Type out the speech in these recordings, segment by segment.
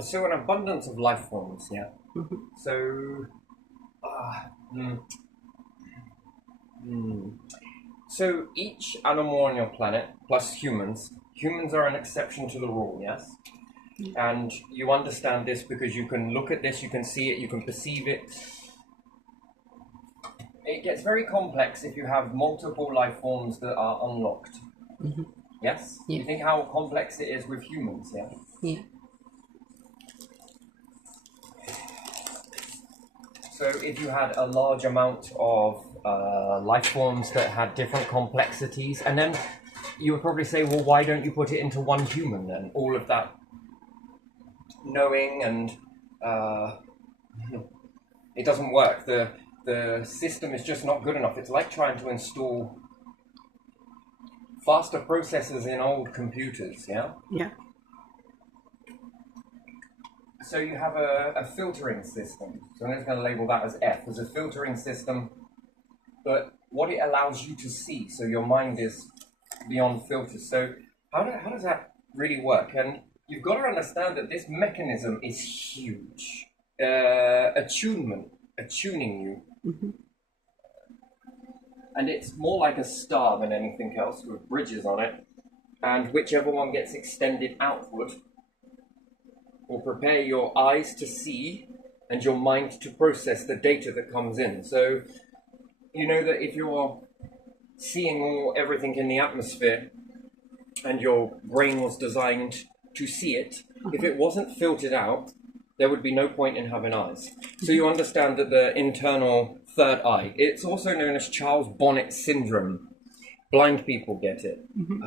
So an abundance of life forms, yeah. Mm-hmm. So, uh, hmm, hmm. So each animal on your planet, plus humans are an exception to the rule, yes? Yeah. And you understand this because you can look at this, you can see it, you can perceive it. It gets very complex if you have multiple life forms that are unlocked. Mm-hmm. Yes? Yeah. You think how complex it is with humans, yeah? Yeah. So if you had a large amount of life forms that had different complexities, and then you would probably say, well, why don't you put it into one human then? All of that knowing and uh, it doesn't work. The system is just not good enough. It's like trying to install faster processors in old computers, yeah? Yeah. So you have a filtering system. So I'm just going to label that as F, as a filtering system. But what it allows you to see, so your mind is beyond filters. So how does that really work? And you've got to understand that this mechanism is huge. Attuning you, Mm-hmm. and it's more like a star than anything else with bridges on it. And whichever one gets extended outward will prepare your eyes to see and your mind to process the data that comes in. So you know that if you're seeing everything in the atmosphere and your brain was designed to see it, if it wasn't filtered out, there would be no point in having eyes. So you understand that the internal third eye, it's also known as Charles Bonnet syndrome. Blind people get it. Mm-hmm.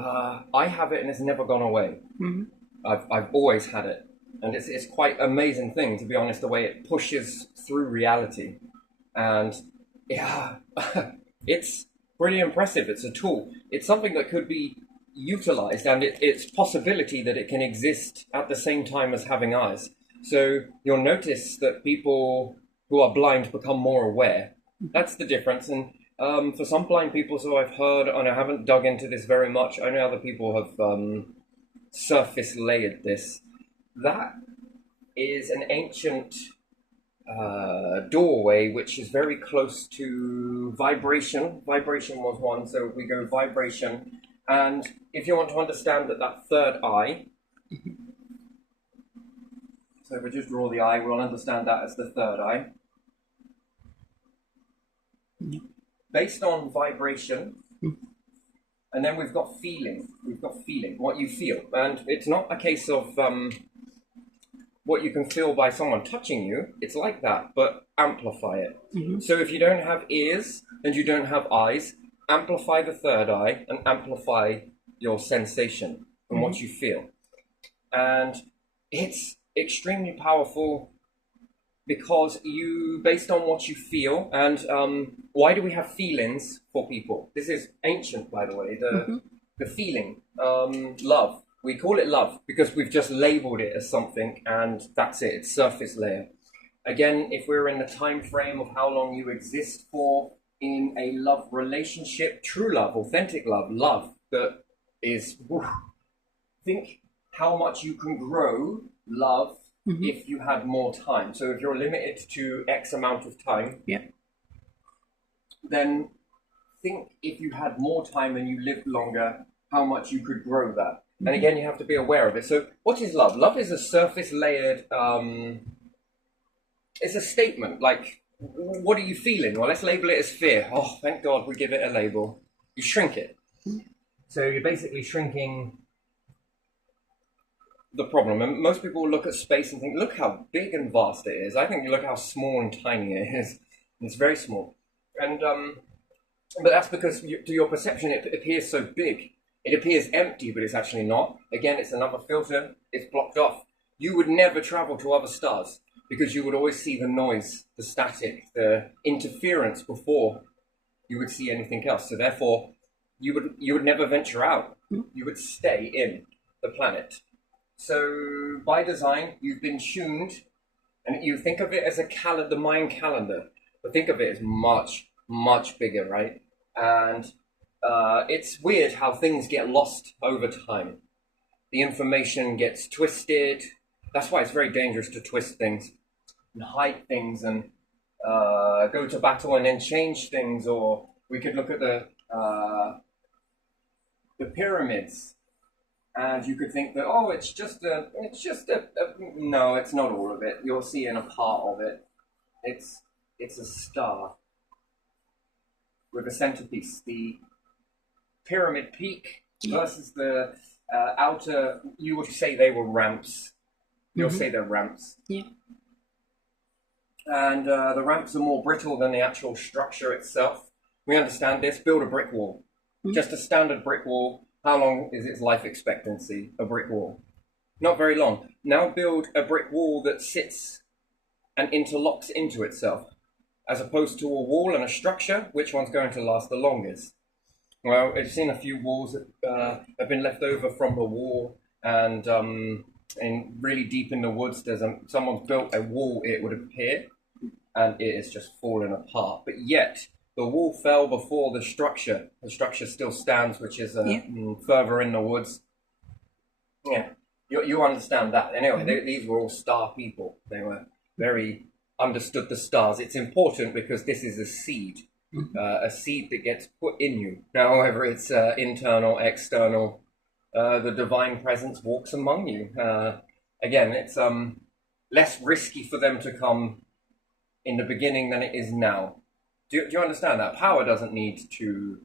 I have it and it's never gone away. Mm-hmm. I've always had it. And it's quite amazing thing, to be honest, the way it pushes through reality. And yeah, it's pretty impressive. It's a tool. It's something that could be utilized, and it's possibility that it can exist at the same time as having eyes. So you'll notice that people who are blind become more aware. That's the difference. And for some blind people, so I've heard, and I haven't dug into this very much, I know other people have surface layered this. That is an ancient doorway which is very close to vibration. Vibration was one, so we go vibration. And if you want to understand that third eye, so if we just draw the eye, we'll understand that as the third eye. Based on vibration, and then we've got feeling. We've got feeling, what you feel. And it's not a case of what you can feel by someone touching you. It's like that, but amplify it. Mm-hmm. So if you don't have ears and you don't have eyes, amplify the third eye and amplify your sensation and what you feel. And it's extremely powerful because you, based on what you feel, and why do we have feelings for people? This is ancient, by the way, the feeling, love. We call it love because we've just labeled it as something, and that's it, it's surface layer. Again, if we're in the time frame of how long you exist for in a love relationship, true love, authentic love, love that is, think how much you can grow love if you had more time. So if you're limited to X amount of time, Yeah. then think if you had more time and you lived longer, how much you could grow that. And again, you have to be aware of it. So what is love? Love is a surface layered, it's a statement. Like, what are you feeling? Well, let's label it as fear. Oh, thank God we give it a label. You shrink it. So you're basically shrinking the problem. And most people look at space and think, look how big and vast it is. I think you look how small and tiny it is. It's very small. And but that's because to your perception, it appears so big. It appears empty, but it's actually not. Again, it's another filter. It's blocked off. You would never travel to other stars because you would always see the noise, the static, the interference before you would see anything else. So therefore, you would never venture out. You would stay in the planet. So by design, you've been tuned, and you think of it as the Mayan calendar, but think of it as much, much bigger, right? And it's weird how things get lost over time. The information gets twisted, That's why it's very dangerous to twist things and hide things and go to battle and then change things. Or we could look at the pyramids, and you could think that, oh, it's just a no, it's not all of it. You're seeing a part of it. It's a star with a centerpiece. The pyramid peak versus the outer, you would say they were ramps. You'll say they're ramps. Yeah. And the ramps are more brittle than the actual structure itself. We understand this. Build a brick wall. Just a standard brick wall. How long is its life expectancy, a brick wall? Not very long. Now build a brick wall that sits and interlocks into itself, as opposed to a wall and a structure. Which one's going to last the longest? Well, I've seen a few walls that have been left over from the war, and really deep in the woods, someone's built a wall, it would appear, and it is just fallen apart. But yet, the wall fell before the structure. The structure still stands, which is further in the woods. Yeah, you understand that. Anyway, these were all star people. They were very understood the stars. It's important because this is a seed that gets put in you. Now, whether it's internal, external, the divine presence walks among you. Again, it's less risky for them to come in the beginning than it is now. Do you understand that? Power doesn't need to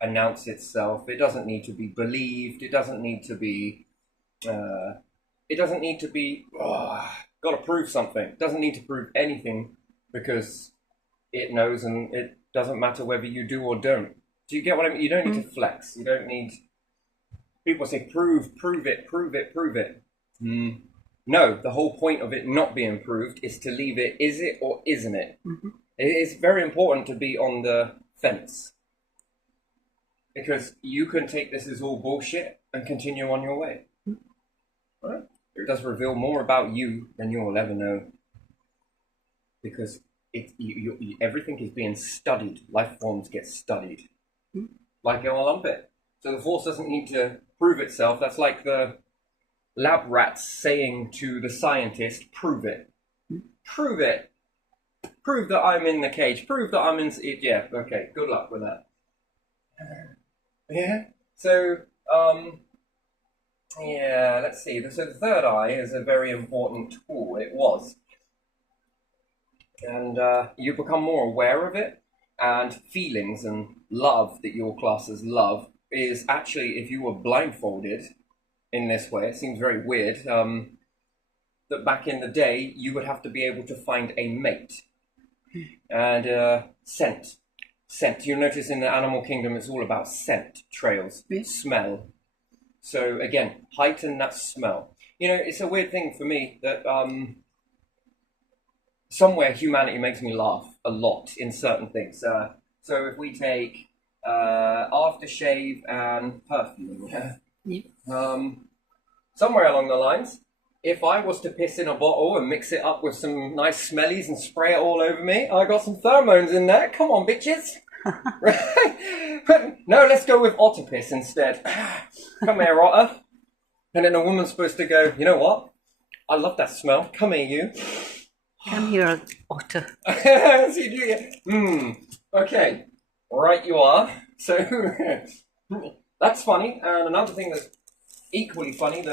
announce itself. It doesn't need to be believed. It doesn't need to be... got to prove something. It doesn't need to prove anything because it knows, and it doesn't matter whether you do or don't. Do you get what I mean? You don't need to flex. You don't need... People say, prove it. No, the whole point of it not being proved is to leave it, is it or isn't it? It is very important to be on the fence. Because you can take this as all bullshit and continue on your way. Right? It does reveal more about you than you will ever know. Because everything is being studied. Life forms get studied. Like an Olympic. So the Force doesn't need to prove itself. That's like the lab rats saying to the scientist, prove it. Prove it. Prove that I'm in the cage. Prove that I'm in... Yeah, okay. Good luck with that. Yeah. So, yeah, let's see. So the third eye is a very important tool. It was. And you become more aware of it. And feelings and love that your classes love is actually, if you were blindfolded in this way, it seems very weird, that back in the day, you would have to be able to find a mate. And scent. You'll notice in the animal kingdom, it's all about scent, trails, smell. So again, heighten that smell. You know, it's a weird thing for me that somewhere humanity makes me laugh a lot in certain things. So if we take aftershave and perfume, somewhere along the lines, if I was to piss in a bottle and mix it up with some nice smellies and spray it all over me, I got some pheromones in there. Come on, bitches. Right? But no, let's go with otter piss instead. Come here, otter. And then a woman's supposed to go, you know what? I love that smell. Come here, you. Come here, otter. So you do get, okay. Right you are. So, that's funny. And another thing that's equally funny,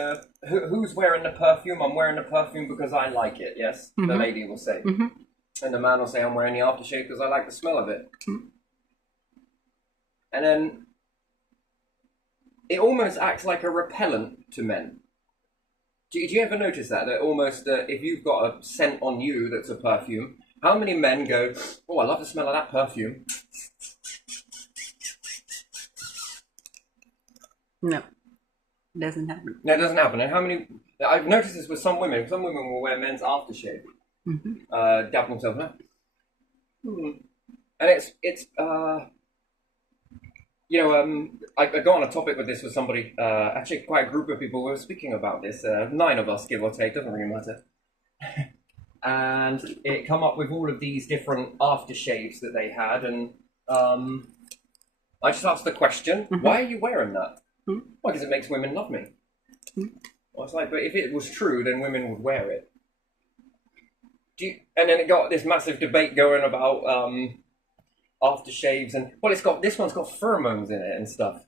who's wearing the perfume? I'm wearing the perfume because I like it, yes? The lady will say. And the man will say, I'm wearing the aftershave because I like the smell of it. And then it almost acts like a repellent to men. Do you ever notice that? That almost, if you've got a scent on you that's a perfume, how many men go, oh, I love the smell of that perfume? No. Doesn't happen. No, it doesn't happen. And how many... I've noticed this with some women. Some women will wear men's aftershave. Dab themselves up. And it's you know, I got on a topic with this with somebody, actually quite a group of people who were speaking about this, 9 of us, give or take, doesn't really matter. And it come up with all of these different aftershaves that they had, and I just asked the question, why are you wearing that? Well, because it makes women love me. I was like, but if it was true, then women would wear it. And then it got this massive debate going about aftershaves and this one's got pheromones in it and stuff.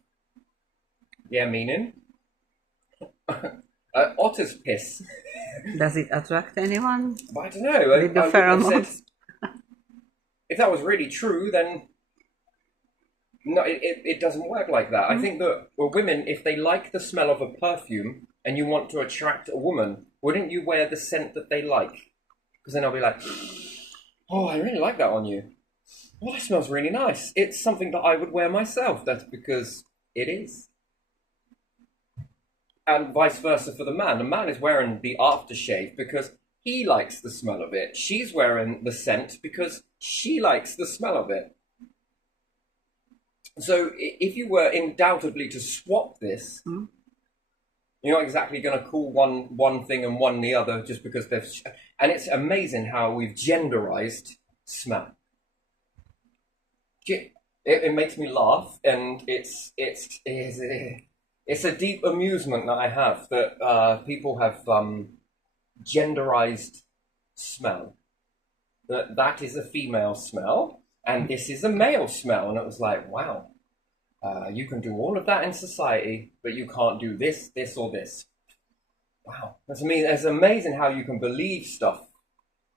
Yeah, meaning otter's piss. Does it attract anyone? But I don't know. With the pheromones? If that was really true, then no, it doesn't work like that. I think that women, if they like the smell of a perfume and you want to attract a woman, wouldn't you wear the scent that they like? Because then I'll be like, oh, I really like that on you. Oh, that smells really nice. It's something that I would wear myself. That's because it is. And vice versa for the man. The man is wearing the aftershave because he likes the smell of it. She's wearing the scent because she likes the smell of it. So if you were undoubtedly to swap this, you're not exactly going to call one thing and one the other just because they've... And it's amazing how we've genderized smell. It makes me laugh, and it's a deep amusement that I have that people have genderized smell. That is a female smell, and this is a male smell. And it was like, wow, you can do all of that in society, but you can't do this, this, or this. Wow, it's amazing how you can believe stuff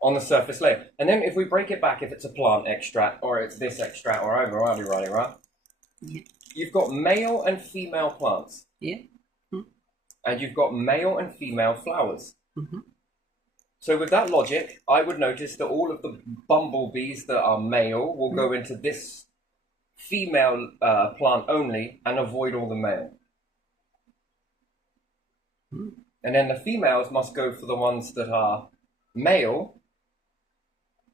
on the surface layer. And then if we break it back, if it's a plant extract, or it's this extract, or right? You've got male and female plants. Yeah. And you've got male and female flowers. Mm-hmm. So with that logic, I would notice that all of the bumblebees that are male will go into this female plant only and avoid all the male. And then the females must go for the ones that are male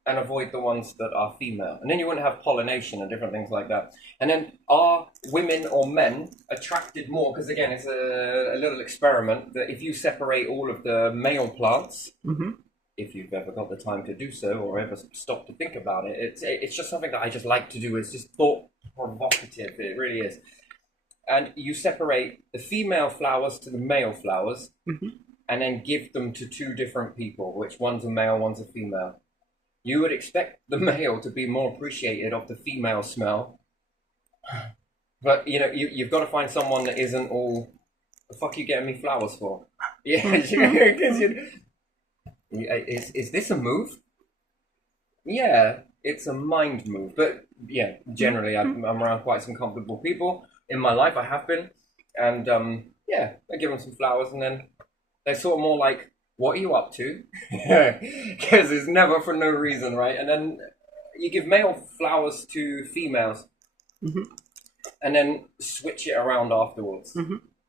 and avoid the ones that are female. And then you wouldn't have pollination and different things like that. And then are women or men attracted more? Because again, it's a little experiment that if you separate all of the male plants, if you've ever got the time to do so or ever stop to think about it, it's just something that I just like to do. It's just thought provocative. It really is. And you separate the female flowers to the male flowers and then give them to two different people, which one's a male, one's a female. You would expect the male to be more appreciated of the female smell. But, you've got to find someone that isn't all, the fuck are you getting me flowers for? Yeah, because is this a move? Yeah, it's a mind move. But, yeah, generally, I'm around quite some comfortable people. In my life, I have been. And, I give them some flowers, and then they're sort of more like, what are you up to? Because it's never for no reason, right? And then you give male flowers to females, and then switch it around afterwards.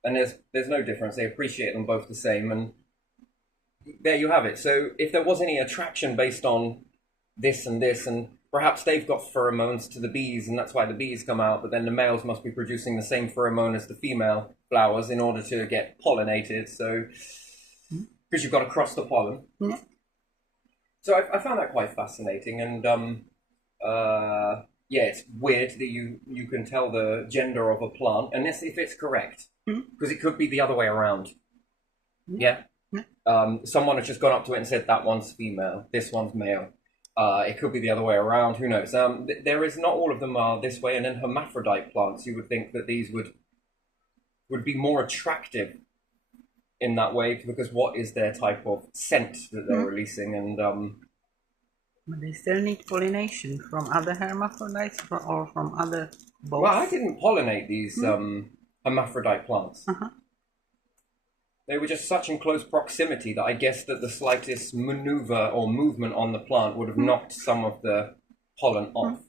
And there's no difference. They appreciate them both the same, and there you have it. So if there was any attraction based on this and this, and perhaps they've got pheromones to the bees, and that's why the bees come out, but then the males must be producing the same pheromone as the female flowers in order to get pollinated. So... because you've got to cross the pollen. So I found that quite fascinating, and it's weird that you can tell the gender of a plant, and if it's correct, because it could be the other way around. Someone has just gone up to it and said that one's female, this one's male. It could be the other way around. Who knows? There is not all of them are this way, and then hermaphrodite plants. You would think that these would be more attractive in that way, because what is their type of scent that they're releasing, and but they still need pollination from other hermaphrodites or from other both. Well, I didn't pollinate these hermaphrodite plants. They were just such in close proximity that I guess that the slightest maneuver or movement on the plant would have knocked some of the pollen off.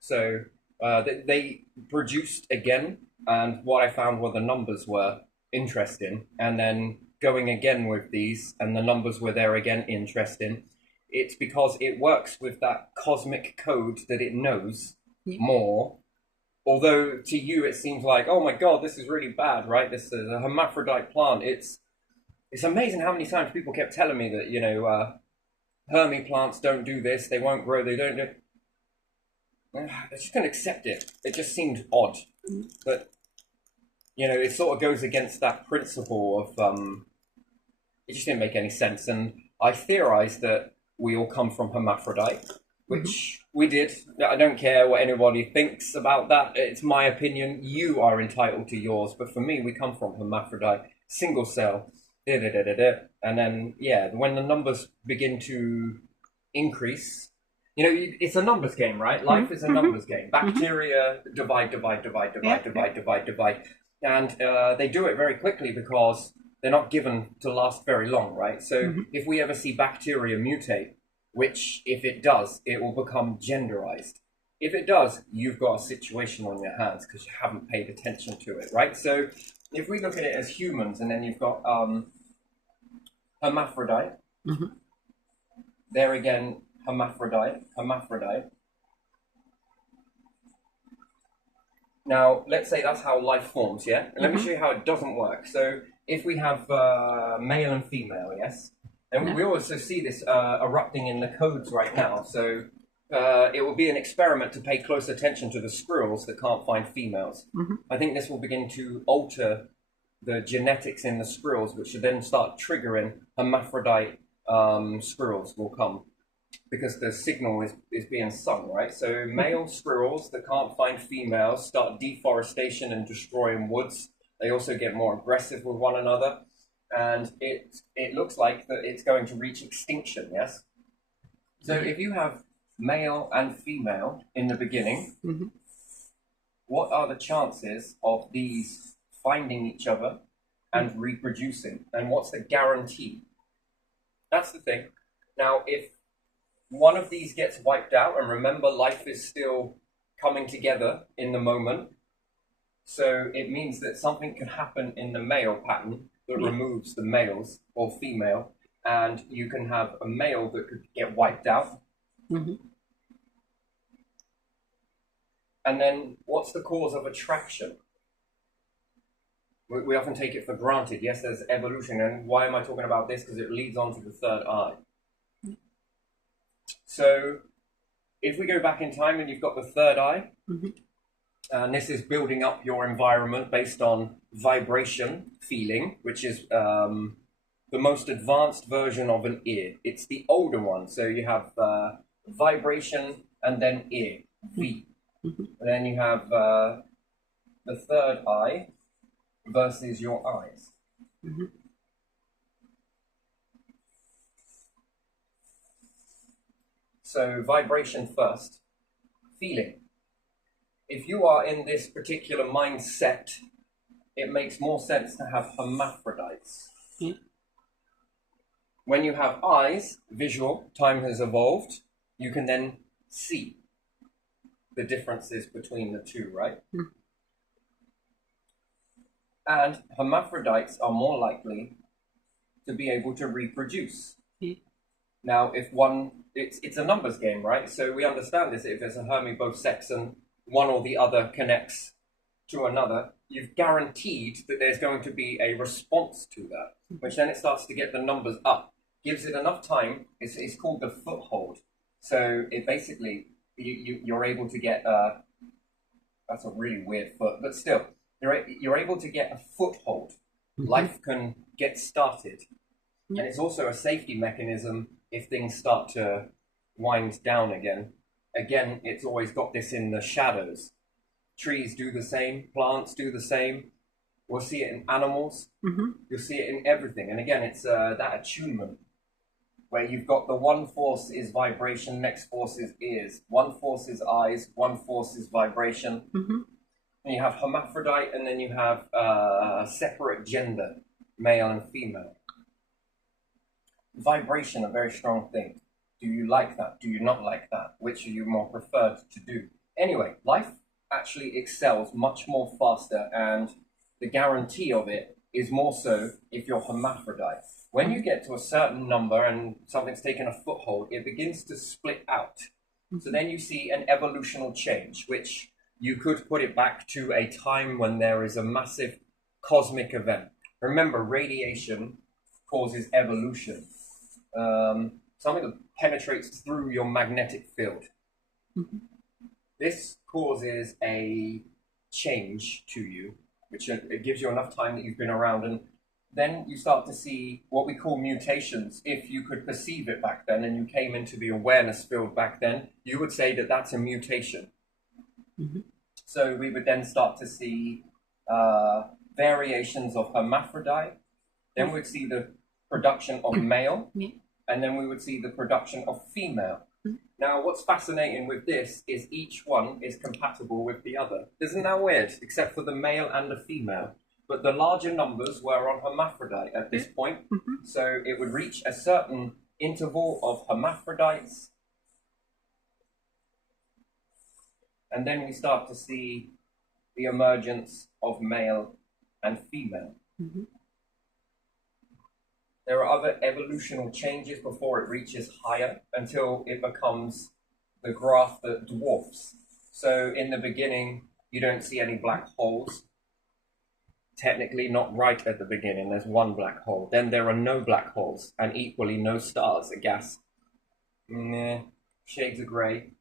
So they produced again, and what I found were the numbers were interesting, and then going again with these, and the numbers were there again, interesting. It's because it works with that cosmic code that it knows more. Although to you it seems like, oh my god, this is really bad, right? This is a hermaphrodite plant. It's amazing how many times people kept telling me that, Hermy plants don't do this, they won't grow, they don't do... They're just going to accept it. It just seemed odd. But it sort of goes against that principle of it just didn't make any sense. And I theorized that we all come from hermaphrodite, which we did. I don't care what anybody thinks about that. It's my opinion. You are entitled to yours. But for me, we come from hermaphrodite, single cell, da, da, da, da, da. And then, yeah, when the numbers begin to increase, you know, it's a numbers game, right? Life is a numbers game. Bacteria divide, divide, divide, divide, divide, divide, divide. And they do it very quickly because they're not given to last very long, right? So if we ever see bacteria mutate, which if it does, it will become genderized. If it does, you've got a situation on your hands because you haven't paid attention to it, right? So if we look at it as humans, and then you've got hermaphrodite, there again, hermaphrodite. Now, let's say that's how life forms, yeah? And let me show you how it doesn't work. So if we have male and female, yes? And we also see this erupting in the codes right now. So it will be an experiment to pay close attention to the squirrels that can't find females. I think this will begin to alter the genetics in the squirrels, which should then start triggering hermaphrodite squirrels will come. Because the signal is being sung, right? So male squirrels that can't find females start deforestation and destroying woods. They also get more aggressive with one another. And it looks like that it's going to reach extinction, yes? So if you have male and female in the beginning, what are the chances of these finding each other and reproducing? And what's the guarantee? That's the thing. Now, if one of these gets wiped out, and remember, life is still coming together in the moment, so it means that something can happen in the male pattern that removes the males or female, and you can have a male that could get wiped out. And then what's the cause of attraction? We often take it for granted. Yes, there's evolution, and why am I talking about this? Because it leads on to the third eye. So if we go back in time and you've got the third eye, and this is building up your environment based on vibration feeling, which is the most advanced version of an ear. It's the older one. So you have vibration and then ear, V. And then you have the third eye versus your eyes. So vibration first, feeling. If you are in this particular mindset, it makes more sense to have hermaphrodites. When you have eyes, visual, time has evolved, you can then see the differences between the two, right? And hermaphrodites are more likely to be able to reproduce. Now, if one, it's a numbers game, right? So we understand this. If it's a Hermy both sex and one or the other connects to another, you've guaranteed that there's going to be a response to that, which then it starts to get the numbers up. Gives it enough time. It's called the foothold. So it basically, you're able to get, that's a really weird foot, but still, you're able to get a foothold. Life can get started. And it's also a safety mechanism if things start to wind down again. Again, it's always got this in the shadows. Trees do the same, plants do the same. We'll see it in animals. You'll see it in everything. And again, it's that attunement where you've got the one force is vibration, next force is ears. One force is eyes, one force is vibration. And you have hermaphrodite, and then you have separate gender, male and female. Vibration, a very strong thing. Do you like that? Do you not like that? Which are you more preferred to do? Anyway, life actually excels much more faster, and the guarantee of it is more so if you're hermaphrodite. When you get to a certain number and something's taken a foothold, it begins to split out. So then you see an evolutional change, which you could put it back to a time when there is a massive cosmic event. Remember, radiation causes evolution. Something that penetrates through your magnetic field. This causes a change to you, which it gives you enough time that you've been around. And then you start to see what we call mutations. If you could perceive it back then and you came into the awareness field back then, you would say that that's a mutation. Mm-hmm. So we would then start to see variations of hermaphrodite. Then we'd see the production of male, and then we would see the production of female. Now, what's fascinating with this is each one is compatible with the other. Isn't that weird? Except for the male and the female. But the larger numbers were on hermaphrodite at this point. So it would reach a certain interval of hermaphrodites. And then we start to see the emergence of male and female. There are other evolutional changes before it reaches higher until it becomes the graph that dwarfs. So in the beginning, you don't see any black holes. Technically not right at the beginning, there's one black hole. Then there are no black holes, and equally no stars, a gas. Shades of grey.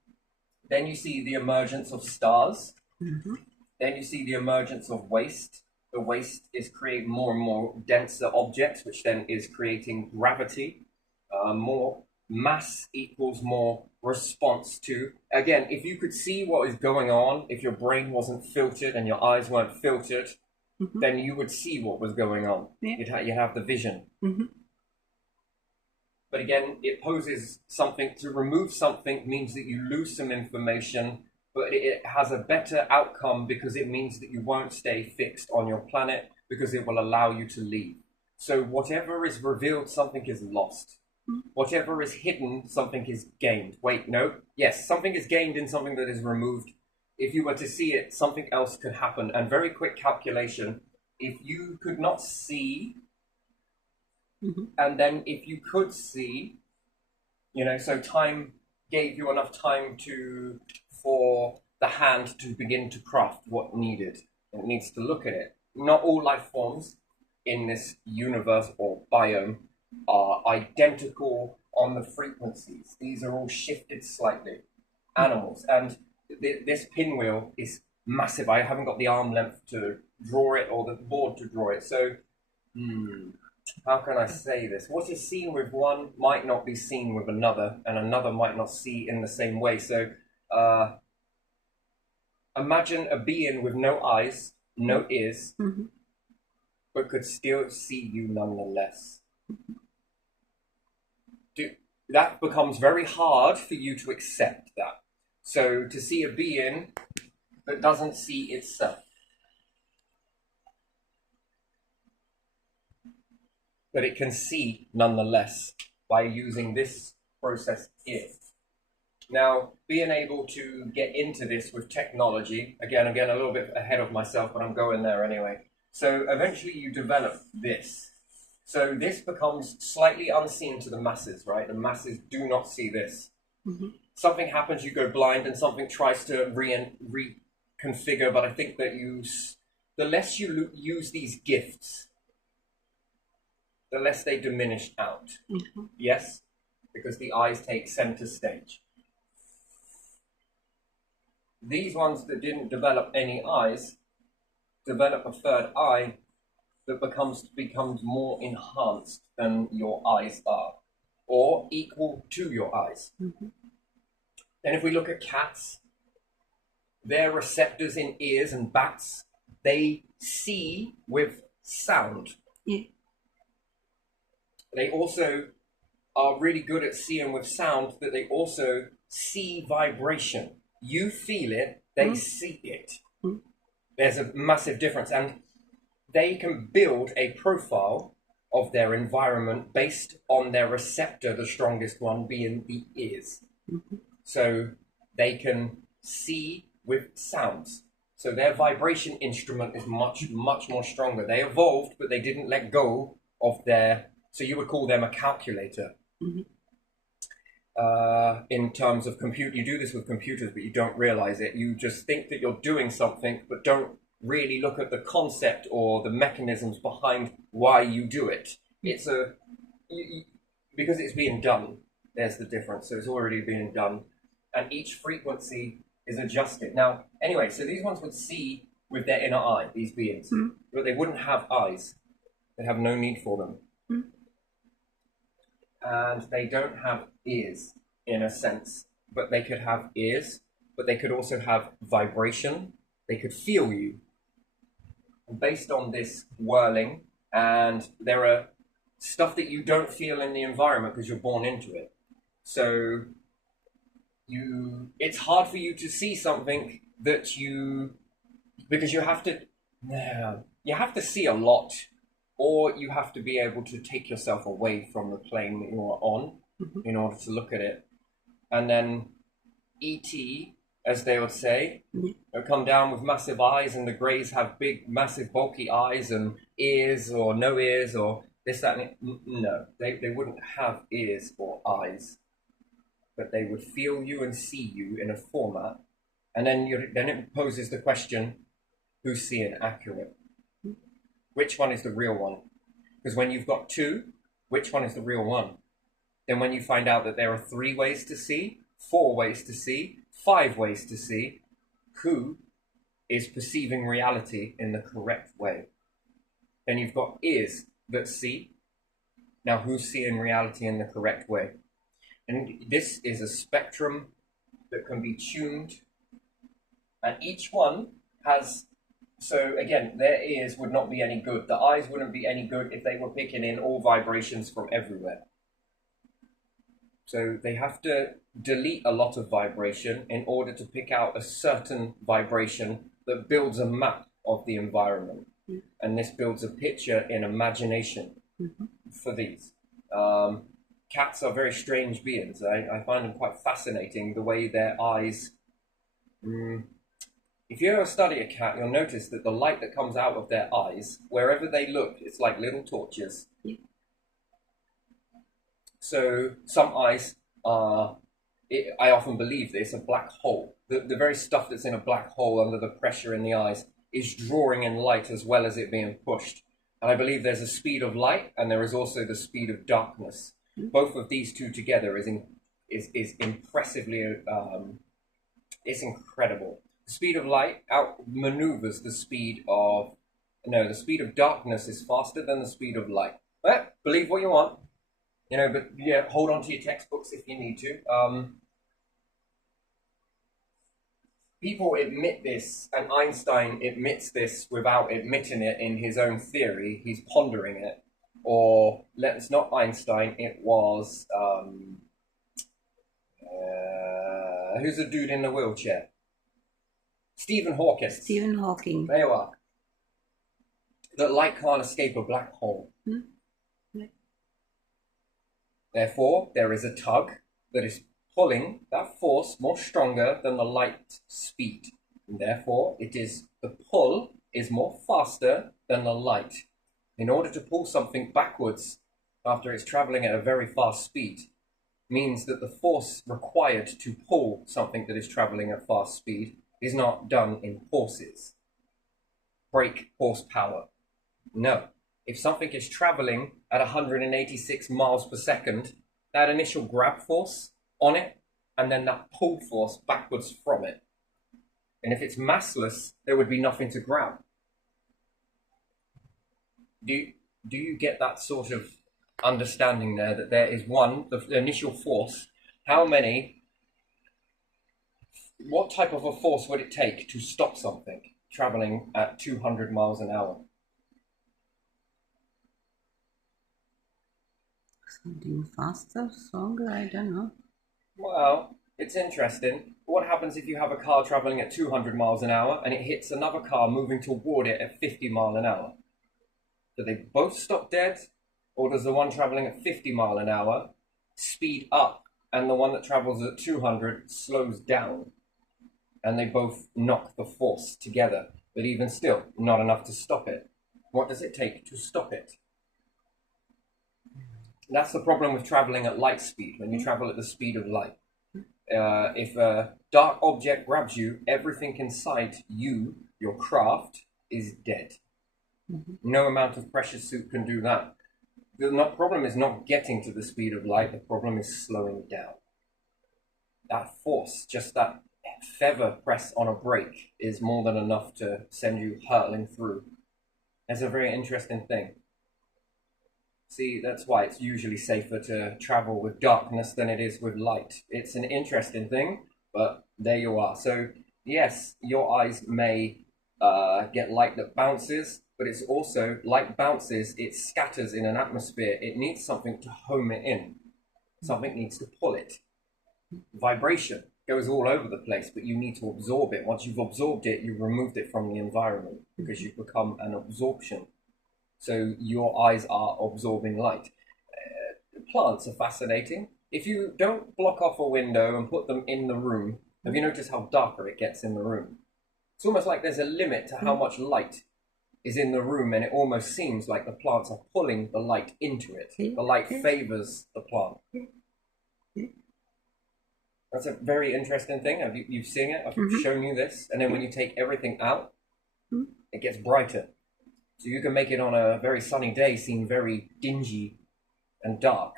Then you see the emergence of stars. Then you see the emergence of waste. The waste is creating more and more denser objects, which then is creating gravity. More mass equals more response to. Again, if you could see what is going on, if your brain wasn't filtered and your eyes weren't filtered, then you would see what was going on. You'd have the vision. But again, it poses something. To remove something means that you lose some information, but it has a better outcome because it means that you won't stay fixed on your planet, because it will allow you to leave. So whatever is revealed, something is lost. Whatever is hidden, something is gained. Wait, no. Yes, something is gained in something that is removed. If you were to see it, something else could happen. And very quick calculation, if you could not see, and then if you could see, so time gave you enough time for the hand to begin to craft what needed. It needs to look at it. Not all life forms in this universe or biome are identical on the frequencies. These are all shifted slightly. Animals. And this pinwheel is massive. I haven't got the arm length to draw it or the board to draw it. So, how can I say this? What is seen with one might not be seen with another, and another might not see in the same way. So, imagine a being with no eyes, no ears, but could still see you nonetheless. That becomes very hard for you to accept that. So to see a being that doesn't see itself, but it can see nonetheless by using this process here. Now, being able to get into this with technology, again, a little bit ahead of myself, but I'm going there anyway. So eventually you develop this. So this becomes slightly unseen to the masses, right? The masses do not see this. Something happens, you go blind, and something tries to reconfigure, but I think that the less you use these gifts, the less they diminish out. Yes? Because the eyes take center stage. These ones that didn't develop any eyes develop a third eye that becomes more enhanced than your eyes are, or equal to your eyes. Then if we look at cats, their receptors in ears and bats, they see with sound. They also are really good at seeing with sound, that they also see vibration. You feel it, they see it. There's a massive difference, and they can build a profile of their environment based on their receptor, the strongest one being the ears. So they can see with sounds. So their vibration instrument is much, much more stronger. They evolved, but they didn't let go of so you would call them a calculator. In terms of compute, you do this with computers, but you don't realize it. You just think that you're doing something, but don't really look at the concept or the mechanisms behind why you do it. It's because it's being done. There's the difference. So it's already being done, and each frequency is adjusted. Now, anyway, so these ones would see with their inner eye, these beings, but they wouldn't have eyes. They have no need for them. And they don't have ears, in a sense, but they could have ears, but they could also have vibration. They could feel you. And based on this whirling, and there are stuff that you don't feel in the environment because you're born into it. So it's hard for you to see something that because you have to see a lot, or you have to be able to take yourself away from the plane that you're on in order to look at it. And then E.T., as they would say, they'll come down with massive eyes, and the Greys have big, massive, bulky eyes and ears or no ears or this, that, and no. They wouldn't have ears or eyes, but they would feel you and see you in a format. And then it poses the question, who's seeing accurate? Which one is the real one? Because when you've got two, which one is the real one? Then when you find out that there are 3 ways to see, 4 ways to see, 5 ways to see, who is perceiving reality in the correct way? Then you've got ears that see. Now who's seeing reality in the correct way? And this is a spectrum that can be tuned, and each one has, so again, their ears would not be any good. The eyes wouldn't be any good if they were picking in all vibrations from everywhere. So they have to delete a lot of vibration in order to pick out a certain vibration that builds a map of the environment. And this builds a picture in imagination for these. Cats are very strange beings. I find them quite fascinating, the way their eyes... If you ever study a cat, you'll notice that the light that comes out of their eyes, wherever they look, it's like little torches. So some eyes are, I often believe this, a black hole. The very stuff that's in a black hole under the pressure in the eyes is drawing in light as well as it being pushed. And I believe there's a speed of light, and there is also the speed of darkness. Both of these two together is impressively, it's incredible. The speed of light outmaneuvers the speed of, the speed of darkness is faster than the speed of light. Believe what you want, but yeah, hold on to your textbooks if you need to. People admit this, and Einstein admits this without admitting it in his own theory. He's pondering it. Or, it's not Einstein, it was, who's the dude in the wheelchair? Stephen Hawking. Stephen Hawking. There you are. That light can't escape a black hole. Therefore, there is a tug that is pulling that force more stronger than the light speed. And therefore, the pull is more faster than the light. In order to pull something backwards after it's traveling at a very fast speed means that the force required to pull something that is traveling at fast speed is not done in forces. Brake horsepower. No. If something is traveling at 186 miles per second, that initial grab force on it, and then that pull force backwards from it. And if it's massless, there would be nothing to grab. Do you get that sort of understanding there, that there is the initial force, what type of a force would it take to stop something traveling at 200 miles an hour? Something faster, stronger, I don't know. Well, it's interesting. What happens if you have a car traveling at 200 miles an hour and it hits another car moving toward it at 50 miles an hour? Do they both stop dead? Or does the one traveling at 50 miles an hour speed up and the one that travels at 200 slows down? And they both knock the force together, but even still, not enough to stop it. What does it take to stop it? That's the problem with traveling at light speed, when you travel at the speed of light. If a dark object grabs you, everything inside you, your craft, is dead. No amount of pressure suit can do that. The problem is not getting to the speed of light, the problem is slowing down. That force, just that feather press on a brake, is more than enough to send you hurtling through. It's a very interesting thing. See, that's why it's usually safer to travel with darkness than it is with light. It's an interesting thing, but there you are. So, yes, your eyes may get light that bounces, but it's also, light bounces, it scatters in an atmosphere. It needs something to home it in. Something needs to pull it. Vibration goes all over the place, but you need to absorb it. Once you've absorbed it, you've removed it from the environment because you've become an absorption. So your eyes are absorbing light. Plants are fascinating. If you don't block off a window and put them in the room, have you noticed how darker it gets in the room? It's almost like there's a limit to how much light is in the room, and it almost seems like the plants are pulling the light into it. The light favors the plant. That's a very interesting thing. You've seen it? I've shown you this. And then when you take everything out, it gets brighter. So you can make it on a very sunny day seem very dingy and dark,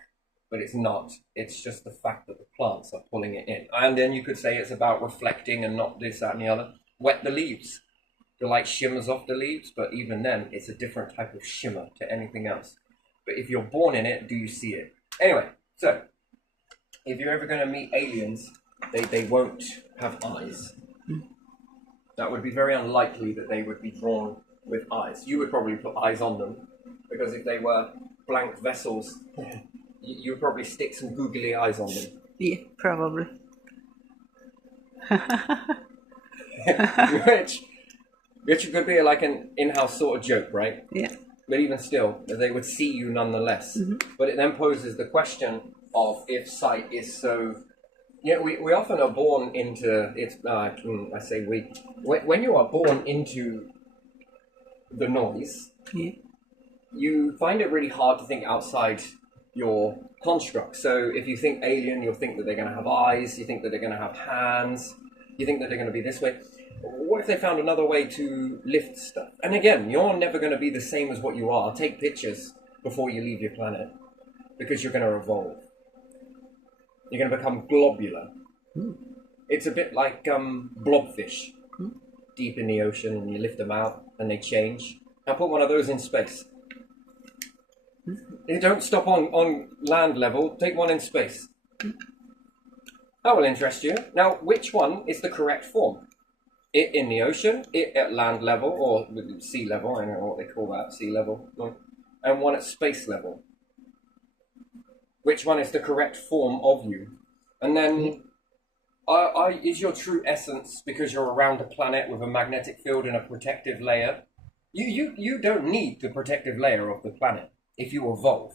but it's not. It's just the fact that the plants are pulling it in. And then you could say it's about reflecting and not this, that, and the other. Wet the leaves. The light shimmers off the leaves, but even then, it's a different type of shimmer to anything else. But if you're born in it, do you see it? Anyway, so if you're ever going to meet aliens, they won't have eyes. That would be very unlikely that they would be drawn with eyes. You would probably put eyes on them, because if they were blank vessels, you would probably stick some googly eyes on them. Yeah, probably. which could be like an in-house sort of joke, right? Yeah. But even still, they would see you nonetheless. But it then poses the question of if sight is so... Yeah, we often are born into... I say we. When you are born into the noise, you find it really hard to think outside your construct. So if you think alien, you'll think that they're going to have eyes, you think that they're going to have hands, you think that they're going to be this way. What if they found another way to lift stuff? And again, you're never going to be the same as what you are. Take pictures before you leave your planet, because you're going to evolve. You're going to become globular. It's a bit like blobfish deep in the ocean, and you lift them out and they change. Now put one of those in space. You don't stop on land level, take one in space. That will interest you. Now, which one is the correct form? It in the ocean, it at land level, or sea level, I don't know what they call that, sea level, and one at space level. Which one is the correct form of you? And then, is your true essence because you're around a planet with a magnetic field and a protective layer? You don't need the protective layer of the planet if you evolve.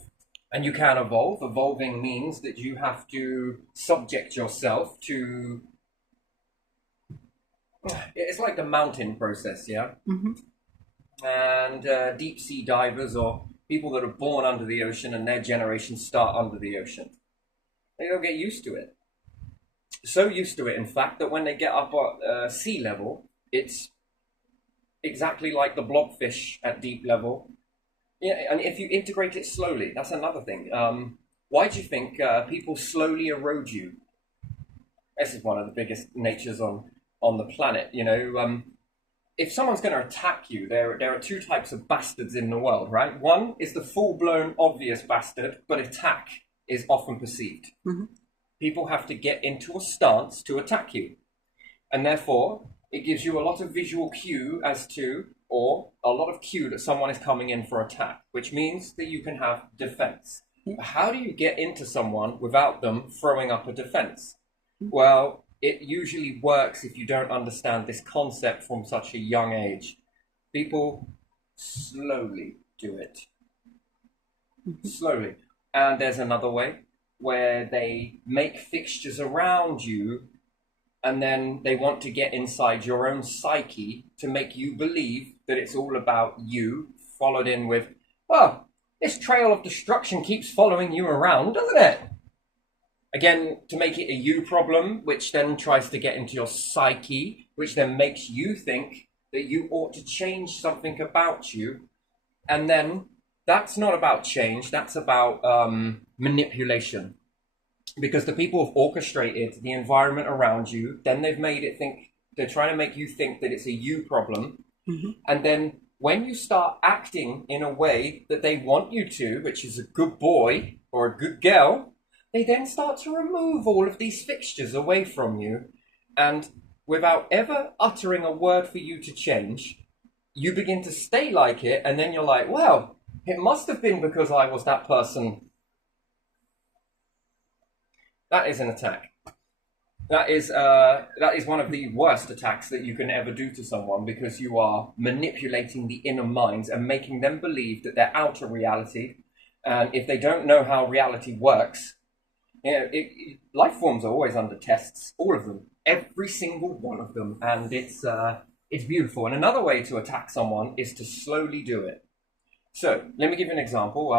And you can evolve. Evolving means that you have to subject yourself to... It's like the mountain process, yeah? And deep sea divers or people that are born under the ocean and their generations start under the ocean, they don't get used to it. So used to it, in fact, that when they get up at sea level, it's exactly like the blobfish at deep level. Yeah, and if you integrate it slowly, that's another thing. Why do you think people slowly erode you? This is one of the biggest natures on the planet. You know, if someone's going to attack you, there are two types of bastards in the world, right? One is the full-blown, obvious bastard, but attack is often perceived. People have to get into a stance to attack you. And therefore, it gives you a lot of visual cue as to, or a lot of cue that someone is coming in for attack, which means that you can have defense. How do you get into someone without them throwing up a defense? Well, it usually works if you don't understand this concept from such a young age. People slowly do it. Slowly. And there's another way where they make fixtures around you, and then they want to get inside your own psyche to make you believe that it's all about you, followed in with, well, this trail of destruction keeps following you around, doesn't it? Again, to make it a you problem, which then tries to get into your psyche, which then makes you think that you ought to change something about you. And then that's not about change, that's about manipulation. Because the people have orchestrated the environment around you, then they've made it think, they're trying to make you think that it's a you problem. And then when you start acting in a way that they want you to, which is a good boy or a good girl, they then start to remove all of these fixtures away from you. And without ever uttering a word for you to change, you begin to stay like it. And then you're like, well, it must have been because I was that person. That is an attack. That is one of the worst attacks that you can ever do to someone, because you are manipulating the inner minds and making them believe that they're out of reality. And if they don't know how reality works, life forms are always under tests, all of them, every single one of them, and it's beautiful. And another way to attack someone is to slowly do it. So let me give you an example.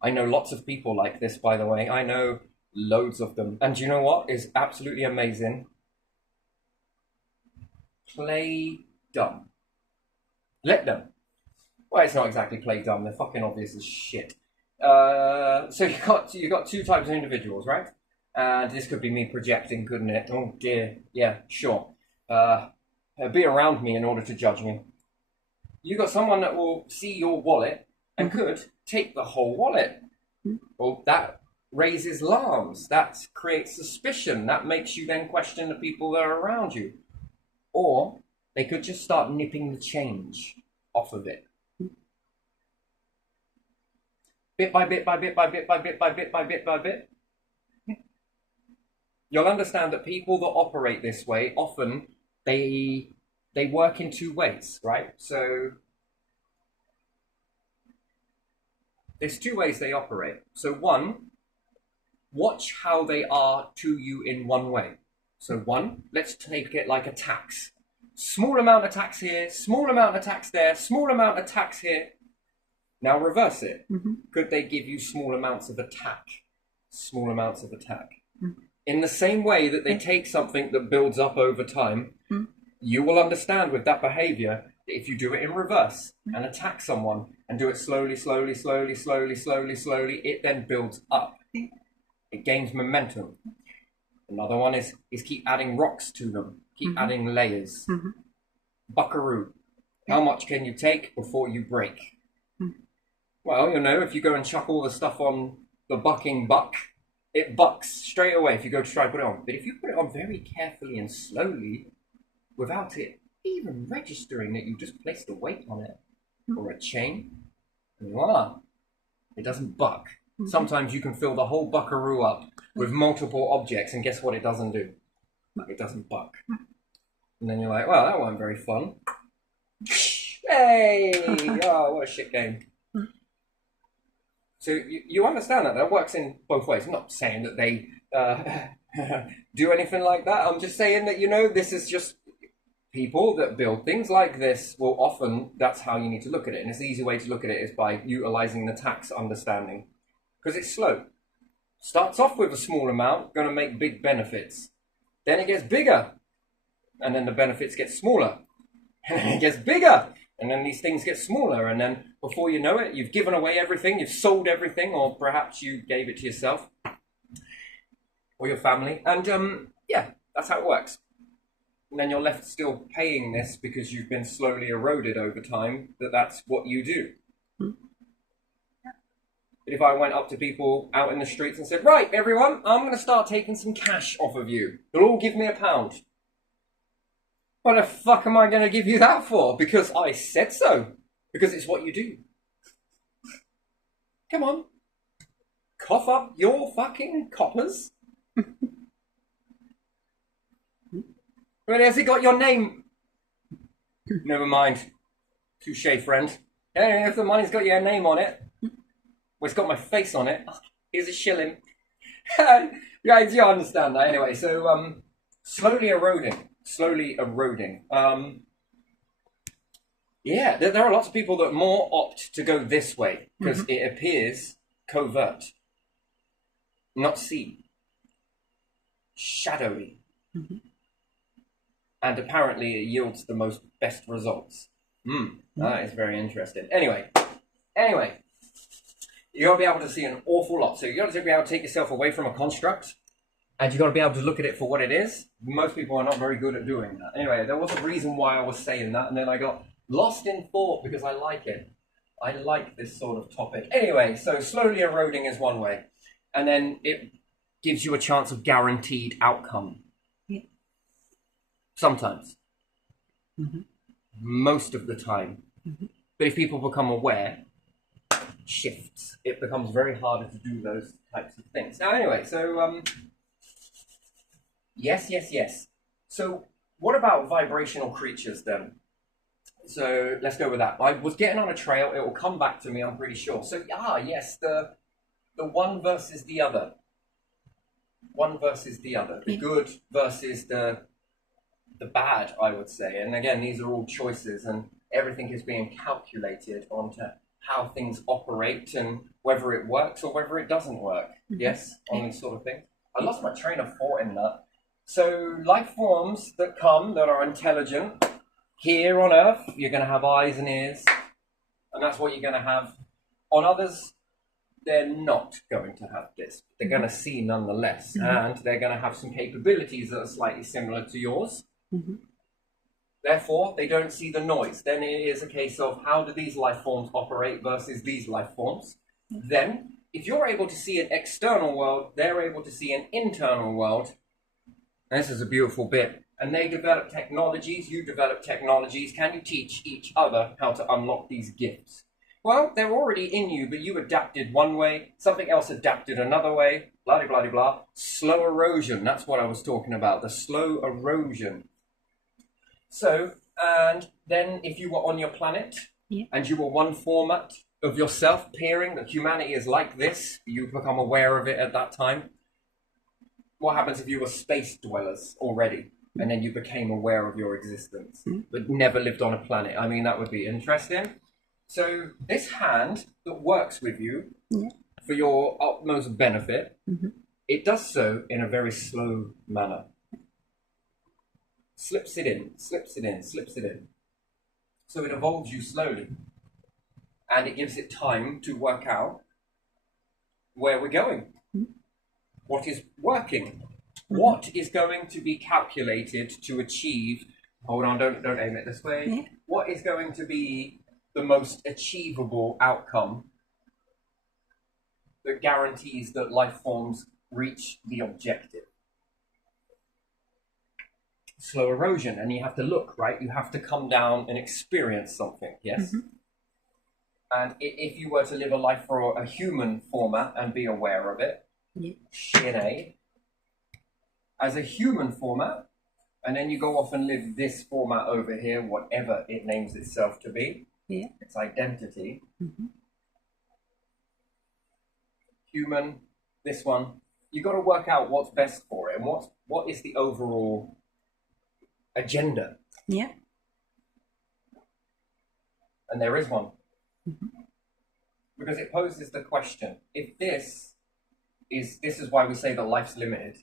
I know lots of people like this, by the way. I know loads of them. And you know what is absolutely amazing? Play dumb. Let them. Well, it's not exactly play dumb. They're fucking obvious as shit. So you got two types of individuals, right? And this could be me projecting, couldn't it? Oh dear. Yeah, sure. Be around me in order to judge me. You got someone that will see your wallet and could take the whole wallet. Well, that raises alarms, that creates suspicion, that makes you then question the people that are around you. Or they could just start nipping the change off of it. Bit by bit by bit by bit by bit by bit by bit by bit. You'll understand that people that operate this way, often they work in two ways, right? So there's two ways they operate. So one, watch how they are to you in one way. So one, let's take it like a tax. Small amount of tax here, small amount of tax there, small amount of tax here. Now reverse it. Could they give you small amounts of attack? Small amounts of attack. In the same way that they take something that builds up over time, you will understand with that behavior that if you do it in reverse and attack someone and do it slowly, slowly, slowly, slowly, slowly, slowly, it then builds up. It gains momentum. Another one is keep adding rocks to them. Keep adding layers. Buckaroo. How much can you take before you break? Well, you know, if you go and chuck all the stuff on the bucking buck, it bucks straight away if you go to try to put it on. But if you put it on very carefully and slowly, without it even registering that you just placed a weight on it, or a chain, voila, it doesn't buck. Sometimes you can fill the whole buckaroo up with multiple objects, and guess what it doesn't do? It doesn't buck. And then you're like, well, that wasn't very fun. Hey! Oh, what a shit game. So you understand that works in both ways. I'm not saying that they do anything like that. I'm just saying that, you know, this is just people that build things like this will often, that's how you need to look at it. And it's the easy way to look at it is by utilizing the tax understanding. Because it's slow. Starts off with a small amount, going to make big benefits. Then it gets bigger. And then the benefits get smaller. And then it gets bigger. And then these things get smaller. And then before you know it, you've given away everything. You've sold everything. Or perhaps you gave it to yourself. Or your family. And yeah, that's how it works. And then you're left still paying this because you've been slowly eroded over time. That's what you do. But if I went up to people out in the streets and said, right, everyone, I'm going to start taking some cash off of you. You'll all give me £1. What the fuck am I going to give you that for? Because I said so. Because it's what you do. Come on. Cough up your fucking coppers. Well, has it got your name? Never mind. Touché, friend. Hey, if the money's got your name on it, well, it's got my face on it. Here's a shilling. Guys, you understand that. Anyway, so slowly eroding. Yeah, there are lots of people that more opt to go this way because it appears covert, not seen, shadowy, and apparently it yields the most best results. That is very interesting. Anyway, you got to be able to see an awful lot. So you got to be able to take yourself away from a construct, and you got to be able to look at it for what it is. Most people are not very good at doing that. Anyway, there was a reason why I was saying that, and then I got Lost in thought because I like it. I like this sort of topic. Anyway, so slowly eroding is one way. And then it gives you a chance of guaranteed outcome. Yeah. Sometimes. Mm-hmm. Most of the time. Mm-hmm. But if people become aware, shifts. It becomes very harder to do those types of things. Now, anyway, so yes. So what about vibrational creatures then? So let's go with that. I was getting on a trail. It will come back to me, I'm pretty sure. So, yes, the one versus the other. One versus the other. The good versus the bad, I would say. And again, these are all choices, and everything is being calculated onto how things operate and whether it works or whether it doesn't work. Mm-hmm. Yes, on these sort of things. I lost my train of thought in that. So life forms that come that are intelligent here on Earth, you're going to have eyes and ears, and that's what you're going to have. On others, they're not going to have this. They're going to see nonetheless, and they're going to have some capabilities that are slightly similar to yours. Mm-hmm. Therefore, they don't see the noise. Then it is a case of how do these life forms operate versus these life forms. Mm-hmm. Then, if you're able to see an external world, they're able to see an internal world. And this is a beautiful bit. And they develop technologies, you develop technologies. Can you teach each other how to unlock these gifts? Well, they're already in you, but you adapted one way, something else adapted another way, blah, blah, blah, blah. Slow erosion, that's what I was talking about, the slow erosion. So, and then if you were on your planet, and you were one format of yourself peering that humanity is like this, you become aware of it at that time. What happens if you were space dwellers already, and then you became aware of your existence, but never lived on a planet? I mean, that would be interesting. So this hand that works with you for your utmost benefit, it does so in a very slow manner. Slips it in, slips it in, slips it in. So it evolves you slowly. And it gives it time to work out where we're going. What is working? What is going to be calculated to achieve? Hold on, don't aim it this way. What is going to be the most achievable outcome that guarantees that life forms reach the objective? Slow erosion, and you have to look, right? You have to come down and experience something, yes? And if you were to live a life for a human format and be aware of it, as a human format, and then you go off and live this format over here, whatever it names itself to be, its identity. Human, this one, you got to work out what's best for it, and what is the overall agenda. And there is one. Because it poses the question, if this is why we say that life's limited.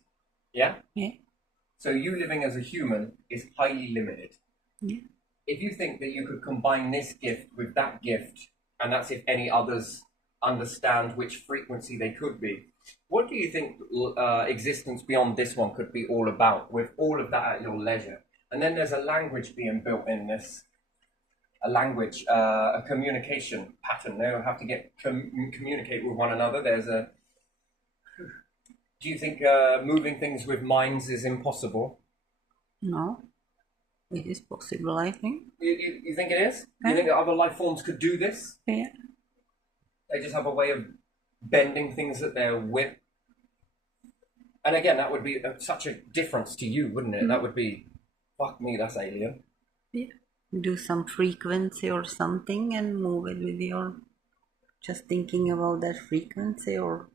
So you living as a human is highly limited. If you think that you could combine this gift with that gift, and that's if any others understand which frequency they could be, what do you think existence beyond this one could be all about, with all of that at your leisure? And then there's a language being built in this. A language, a communication pattern. They'll have to communicate with one another. Do you think moving things with minds is impossible? No, it is possible, I think. You think it is? You think that other life forms could do this? Yeah. They just have a way of bending things at their whip. And again, that would be such a difference to you, wouldn't it? That would be, fuck me, that's alien. Yeah. Do some frequency or something and move it with your, just thinking about that frequency or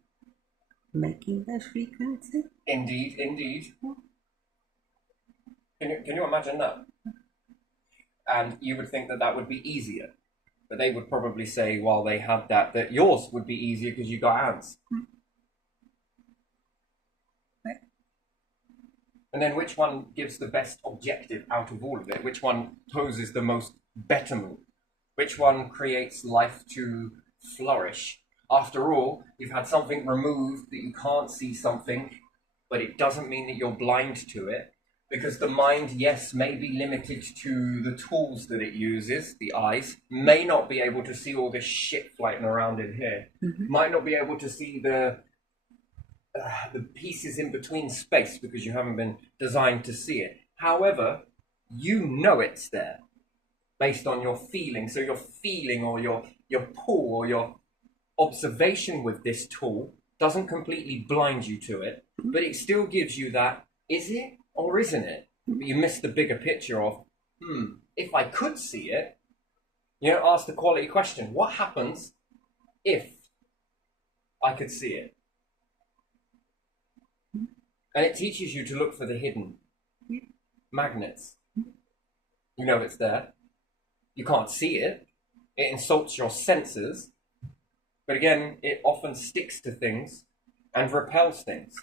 making that frequency. Indeed. Can you imagine that? And you would think that would be easier. But they would probably say while they had that yours would be easier because you got hands. And then which one gives the best objective out of all of it? Which one poses the most betterment? Which one creates life to flourish? After all, you've had something removed that you can't see something, but it doesn't mean that you're blind to it. Because the mind, yes, may be limited to the tools that it uses, the eyes, may not be able to see all this shit floating around in here, might not be able to see the pieces in between space because you haven't been designed to see it. However, you know it's there based on your feeling. So your feeling or your pull or your observation with this tool doesn't completely blind you to it, but it still gives you that, is it or isn't it? But you miss the bigger picture of, if I could see it, you know, ask the quality question, what happens if I could see it? And it teaches you to look for the hidden magnets. You know it's there. You can't see it. It insults your senses. But again, it often sticks to things and repels things.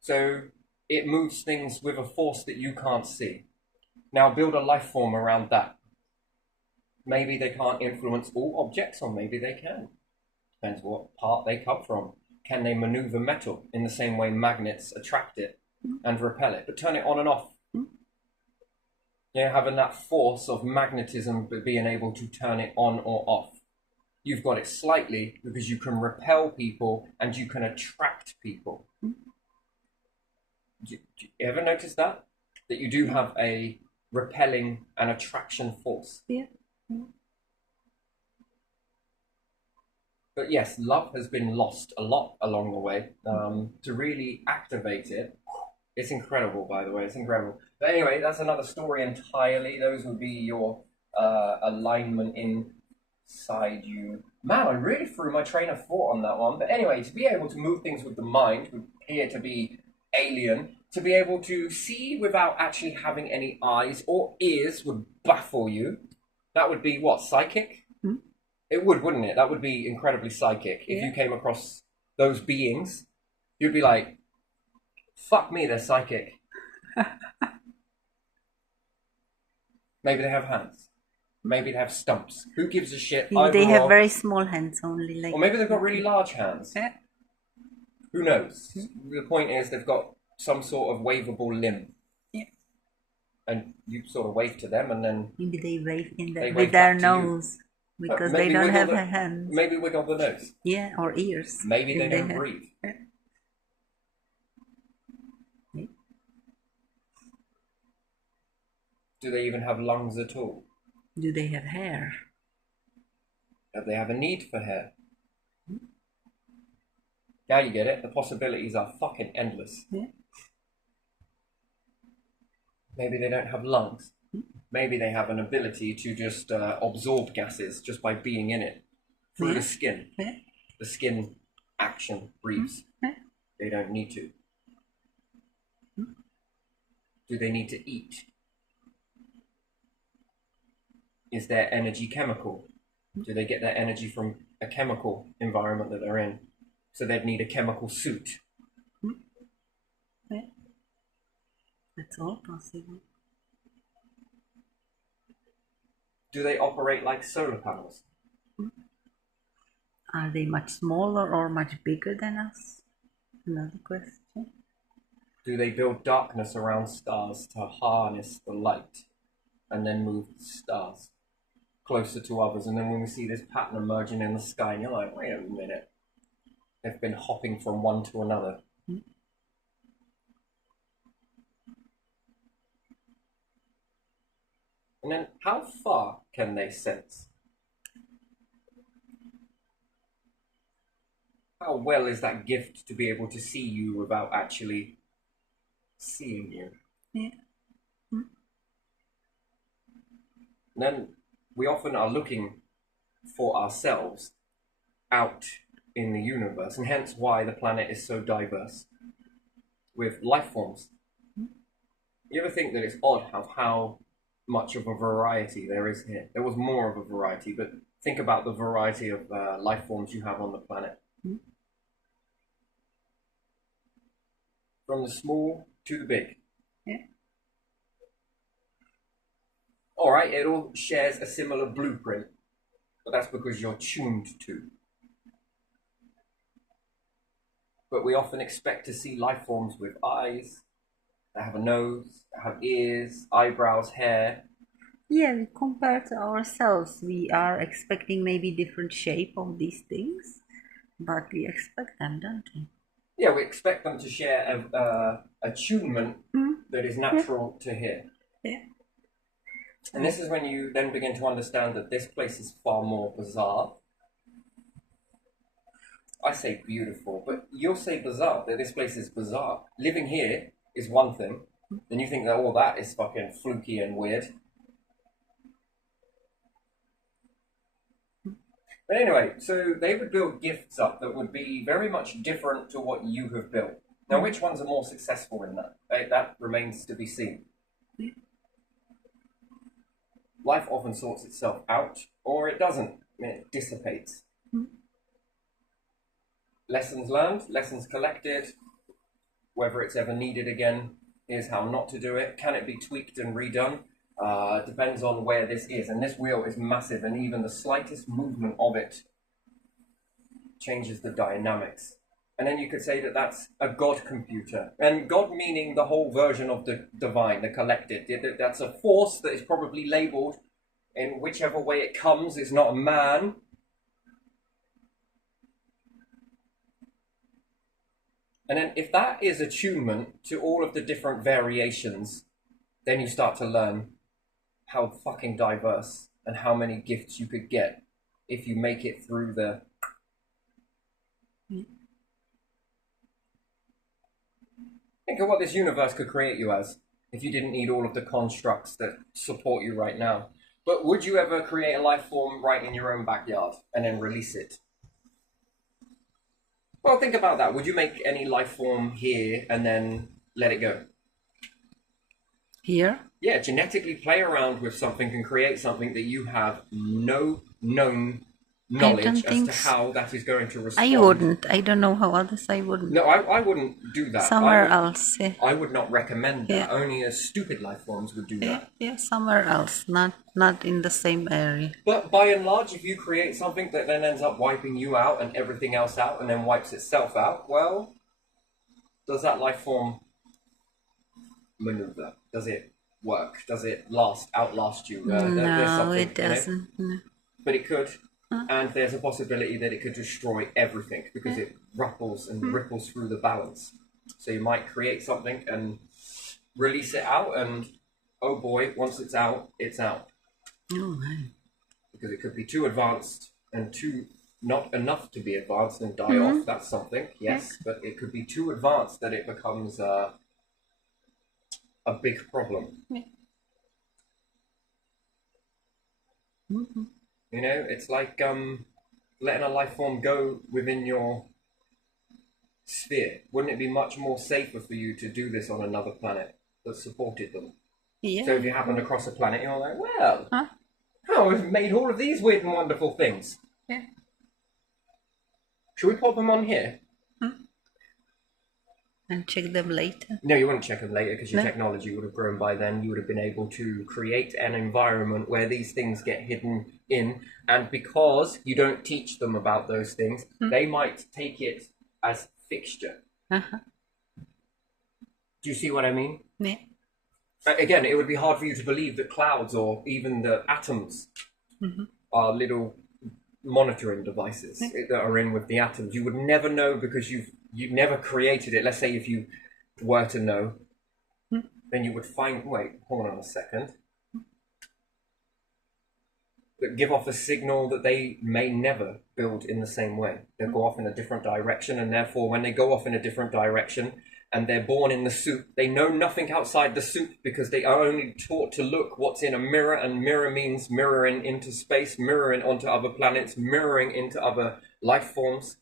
So it moves things with a force that you can't see. Now build a life form around that. Maybe they can't influence all objects, or maybe they can. Depends what part they come from. Can they maneuver metal in the same way magnets attract it and repel it? But turn it on and off. You know, having that force of magnetism, but being able to turn it on or off. You've got it slightly because you can repel people and you can attract people. Do you ever notice that? That you do have a repelling and attraction force. Yeah. But yes, love has been lost a lot along the way. To really activate it, it's incredible, by the way. It's incredible. But anyway, that's another story entirely. Those would be your alignment inside you. Man, I really threw my train of thought on that one. But anyway, to be able to move things with the mind would appear to be alien. To be able to see without actually having any eyes or ears would baffle you. That would be what, psychic? It would, wouldn't it? That would be incredibly psychic. If you came across those beings, you'd be like, fuck me, they're psychic. Maybe they have hands. Maybe they have stumps. Who gives a shit? They have very small hands only. Like, or maybe they've got really large hands. Yeah. Who knows? The point is they've got some sort of waveable limb. Yeah. And you sort of wave to them and then... Maybe they wave with their nose. Because they don't have hands. Maybe wiggle the nose. Yeah, or ears. Maybe they don't breathe. Yeah. Do they even have lungs at all? Do they have hair? Do they have a need for hair? Now you get it. The possibilities are fucking endless. Yeah. Maybe they don't have lungs. Maybe they have an ability to just absorb gases just by being in it through the skin. Yeah. The skin action breathes. Yeah. They don't need to. Do they need to eat? Is their energy chemical? Do they get their energy from a chemical environment that they're in? So they'd need a chemical suit. Yeah. That's all possible. Do they operate like solar panels? Are they much smaller or much bigger than us? Another question. Do they build darkness around stars to harness the light and then move the stars closer to others? And then when we see this pattern emerging in the sky, and you're like, wait a minute. They've been hopping from one to another. And then how far can they sense? How well is that gift to be able to see you without actually seeing you? Yeah. And then we often are looking for ourselves out in the universe, and hence why the planet is so diverse with life forms. You ever think that it's odd how much of a variety there is here? There was more of a variety, but think about the variety of life forms you have on the planet. From the small to the big. Yeah. All right, it all shares a similar blueprint, but that's because you're tuned to. But we often expect to see life forms with eyes, that have a nose, that have ears, eyebrows, hair. Yeah, we compare to ourselves. We are expecting maybe different shape of these things, but we expect them, don't we? Yeah, we expect them to share a attunement that is natural to hear. Yeah. And this is when you then begin to understand that this place is far more bizarre. I say beautiful, but you'll say bizarre, that this place is bizarre. Living here is one thing, then you think that all that is fucking fluky and weird. But anyway, so they would build gifts up that would be very much different to what you have built. Now, which ones are more successful in that? That remains to be seen. Life often sorts itself out, or it doesn't. It dissipates. Lessons learned, lessons collected, whether it's ever needed again, here's how not to do it. Can it be tweaked and redone? Depends on where this is. And this wheel is massive, and even the slightest movement of it changes the dynamics. And then you could say that that's a God computer. And God meaning the whole version of the divine, the collected. That's a force that is probably labeled in whichever way it comes. It's not a man. And then if that is attunement to all of the different variations, then you start to learn how fucking diverse and how many gifts you could get if you make it through the... Think of what this universe could create you as if you didn't need all of the constructs that support you right now. But would you ever create a life form right in your own backyard and then release it? Well, think about that. Would you make any life form here and then let it go? Here? Yeah, genetically play around with something and create something that you have no known knowledge as to how that is going to respond. I wouldn't. I don't know how others. I wouldn't. No, I wouldn't do that. Somewhere else. Yeah. I would not recommend that. Yeah. Only stupid life forms would do that. Yeah, somewhere else. Not in the same area. But by and large, if you create something that then ends up wiping you out and everything else out and then wipes itself out, well, does that life form maneuver? Does it work? Does it outlast you? No, it doesn't. No. But it could. And there's a possibility that it could destroy everything because it ripples and ripples through the balance. So you might create something and release it out, and oh boy, once it's out, it's out. Oh, man. Because it could be too advanced and too not enough to be advanced and die off. That's something, yes. But it could be too advanced that it becomes a big problem. Yeah. You know, it's like letting a life form go within your sphere. Wouldn't it be much more safer for you to do this on another planet that supported them? Yeah. So if you happened across a planet, you're like, well, we've made all of these weird and wonderful things. Yeah. Should we pop them on here? And check them later. No, you wouldn't check them later because your technology would have grown by then. You would have been able to create an environment where these things get hidden in. And because you don't teach them about those things, they might take it as fixture. Uh-huh. Do you see what I mean? Yeah. Again, it would be hard for you to believe that clouds or even the atoms are little monitoring devices that are in with the atoms. You would never know because you've never created it. Let's say if you were to know, then you would find... Wait, hold on a second. That give off a signal that they may never build in the same way. They'll go off in a different direction, and therefore when they go off in a different direction and they're born in the soup, they know nothing outside the soup because they are only taught to look what's in a mirror, and mirror means mirroring into space, mirroring onto other planets, mirroring into other life forms.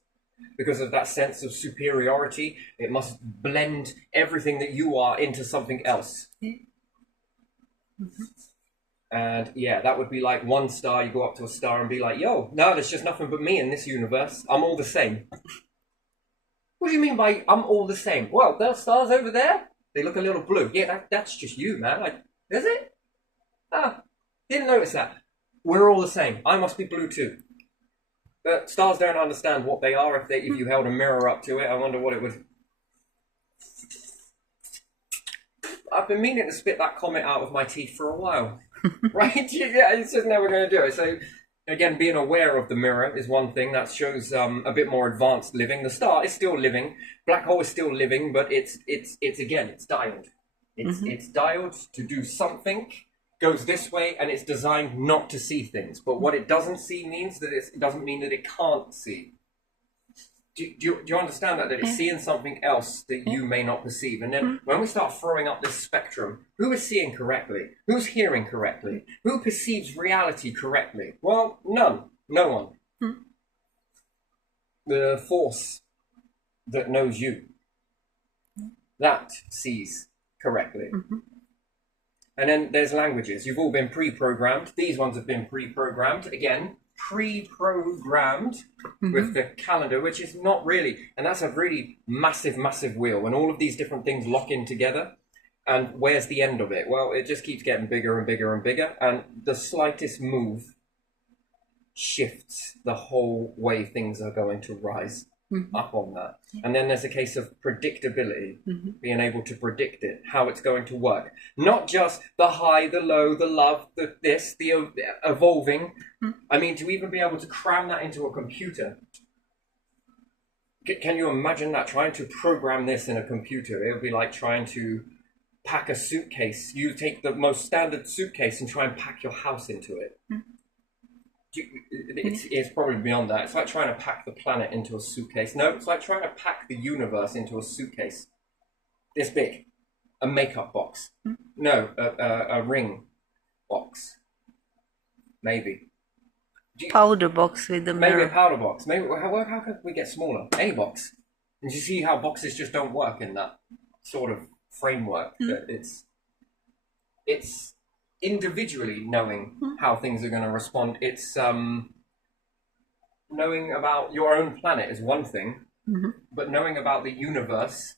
Because of that sense of superiority, it must blend everything that you are into something else. And yeah, that would be like one star, you go up to a star and be like, yo, no, there's just nothing but me in this universe. I'm all the same. What do you mean by I'm all the same? Well, those stars over there, they look a little blue. Yeah, that's just you, man. Like, is it? Ah, didn't notice that. We're all the same. I must be blue too. But stars don't understand what they are. If you held a mirror up to it, I wonder what it would... I've been meaning to spit that comment out of my teeth for a while. Right? Yeah, it's just never going to do it. So, again, being aware of the mirror is one thing that shows a bit more advanced living. The star is still living, black hole is still living, but it's again, it's dialed. It's dialed to do something, goes this way, and it's designed not to see things. But what it doesn't see means that it doesn't mean that it can't see. Do you understand that it's seeing something else that you may not perceive? And then when we start throwing up this spectrum, who is seeing correctly? Who's hearing correctly? Who perceives reality correctly? Well, none. No one. The force that knows you, that sees correctly. And then there's languages. You've all been pre-programmed. These ones have been pre-programmed. Again, pre-programmed with the calendar, which is not really, and that's a really massive wheel, and all of these different things lock in together. And where's the end of it? Well, it just keeps getting bigger and bigger and bigger, and the slightest move shifts the whole way things are going to rise up on that. And then there's a case of predictability, being able to predict it, how it's going to work. Not just the high, the low, the love, the this, the evolving. I mean, to even be able to cram that into a computer. Can you imagine that? Trying to program this in a computer, it would be like trying to pack a suitcase. You take the most standard suitcase and try and pack your house into it. It's probably beyond that. It's like trying to pack the planet into a suitcase. No, it's like trying to pack the universe into a suitcase. This big. A makeup box. No, a ring box. Maybe. Powder box with the mirror. Maybe a powder box. Maybe how can we get smaller? Any box. And you see how boxes just don't work in that sort of framework. That it's individually knowing how things are going to respond. It's knowing about your own planet is one thing, but knowing about the universe,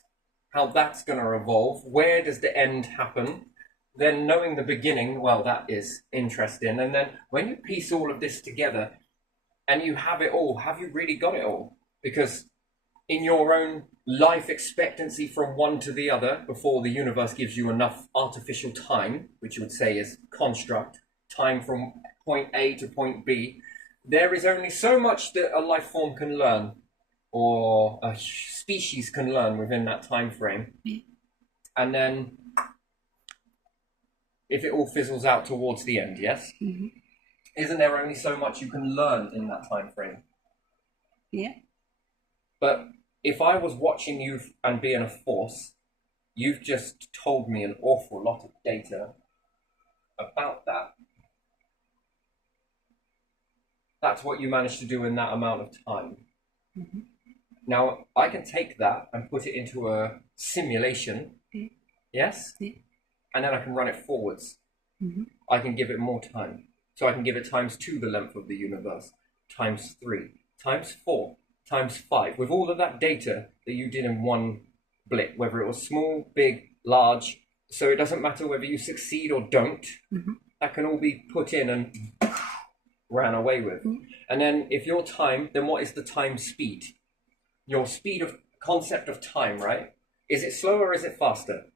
how that's going to evolve, where does the end happen, then knowing the beginning, well, that is interesting. And then when you piece all of this together and you have it all, have you really got it all? Because in your own life expectancy from one to the other, before the universe gives you enough artificial time, which you would say is construct, time from point A to point B, there is only so much that a life form can learn, or a species can learn within that time frame. And then, if it all fizzles out towards the end, yes? Isn't there only so much you can learn in that time frame? Yeah. But if I was watching you and being a force, you've just told me an awful lot of data about that. That's what you managed to do in that amount of time. Now, I can take that and put it into a simulation, yes? And then I can run it forwards. I can give it more time. So I can give it times 2 the length of the universe, times 3, times 4, times 5, with all of that data that you did in one blip, whether it was small, big, large. So it doesn't matter whether you succeed or don't. That can all be put in and ran away with. And then if your time, then what is the time speed? Your speed of concept of time, right? Is it slower or is it faster?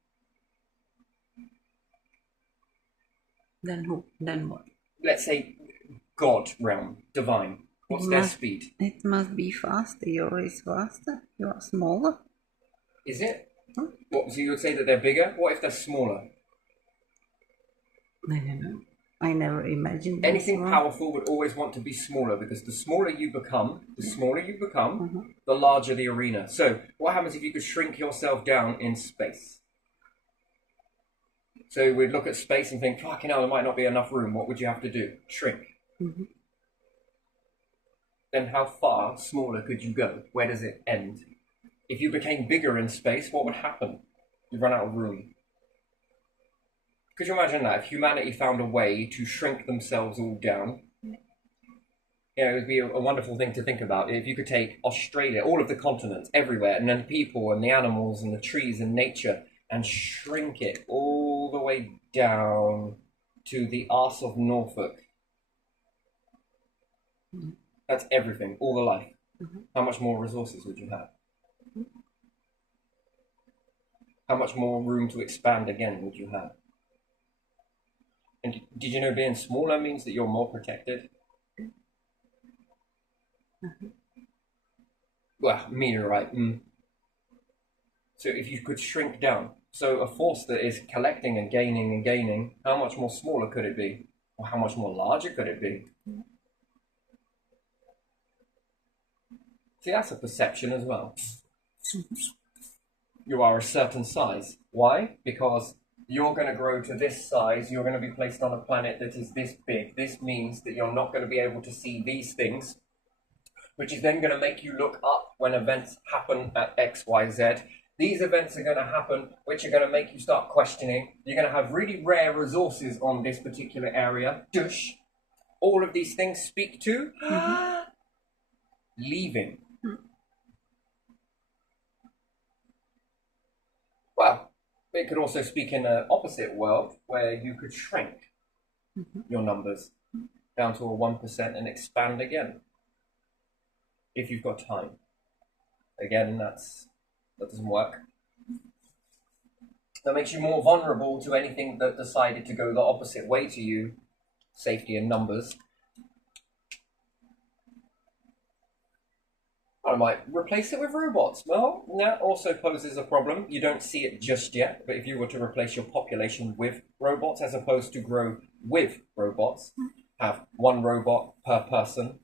Then who? Then what? Let's say God realm, divine. What's their speed? It must be faster. Yours is faster. You are smaller. Is it? What, so you would say that they're bigger? What if they're smaller? I don't know. I never imagined that. Anything powerful would always want to be smaller, because the smaller you become, the larger the arena. So what happens if you could shrink yourself down in space? So we'd look at space and think, fucking hell, there might not be enough room. What would you have to do? Shrink. Then how far smaller could you go? Where does it end? If you became bigger in space, what would happen? You'd run out of room. Could you imagine that? If humanity found a way to shrink themselves all down, it would be a wonderful thing to think about. If you could take Australia, all of the continents, everywhere, and then people and the animals and the trees and nature, and shrink it all the way down to the arse of Norfolk. That's everything, all the life. How much more resources would you have? how much more room to expand again would you have? And did you know being smaller means that you're more protected? Well, meteorite. So if you could shrink down, so a force that is collecting and gaining, how much more smaller could it be? Or how much more larger could it be? See, that's a perception as well. You are a certain size. Why? Because you're going to grow to this size, you're going to be placed on a planet that is this big. This means that you're not going to be able to see these things, which is then going to make you look up when events happen at X, Y, Z. These events are going to happen, which are going to make you start questioning. You're going to have really rare resources on this particular area. Dush. All of these things speak to leaving. Well, it could also speak in an opposite world where you could shrink your numbers down to a 1% and expand again. If you've got time. Again, that doesn't work. That makes you more vulnerable to anything that decided to go the opposite way to you. Safety in numbers. I might replace it with robots. Well, that also poses a problem. You don't see it just yet, but if you were to replace your population with robots as opposed to grow with robots, have one robot per person,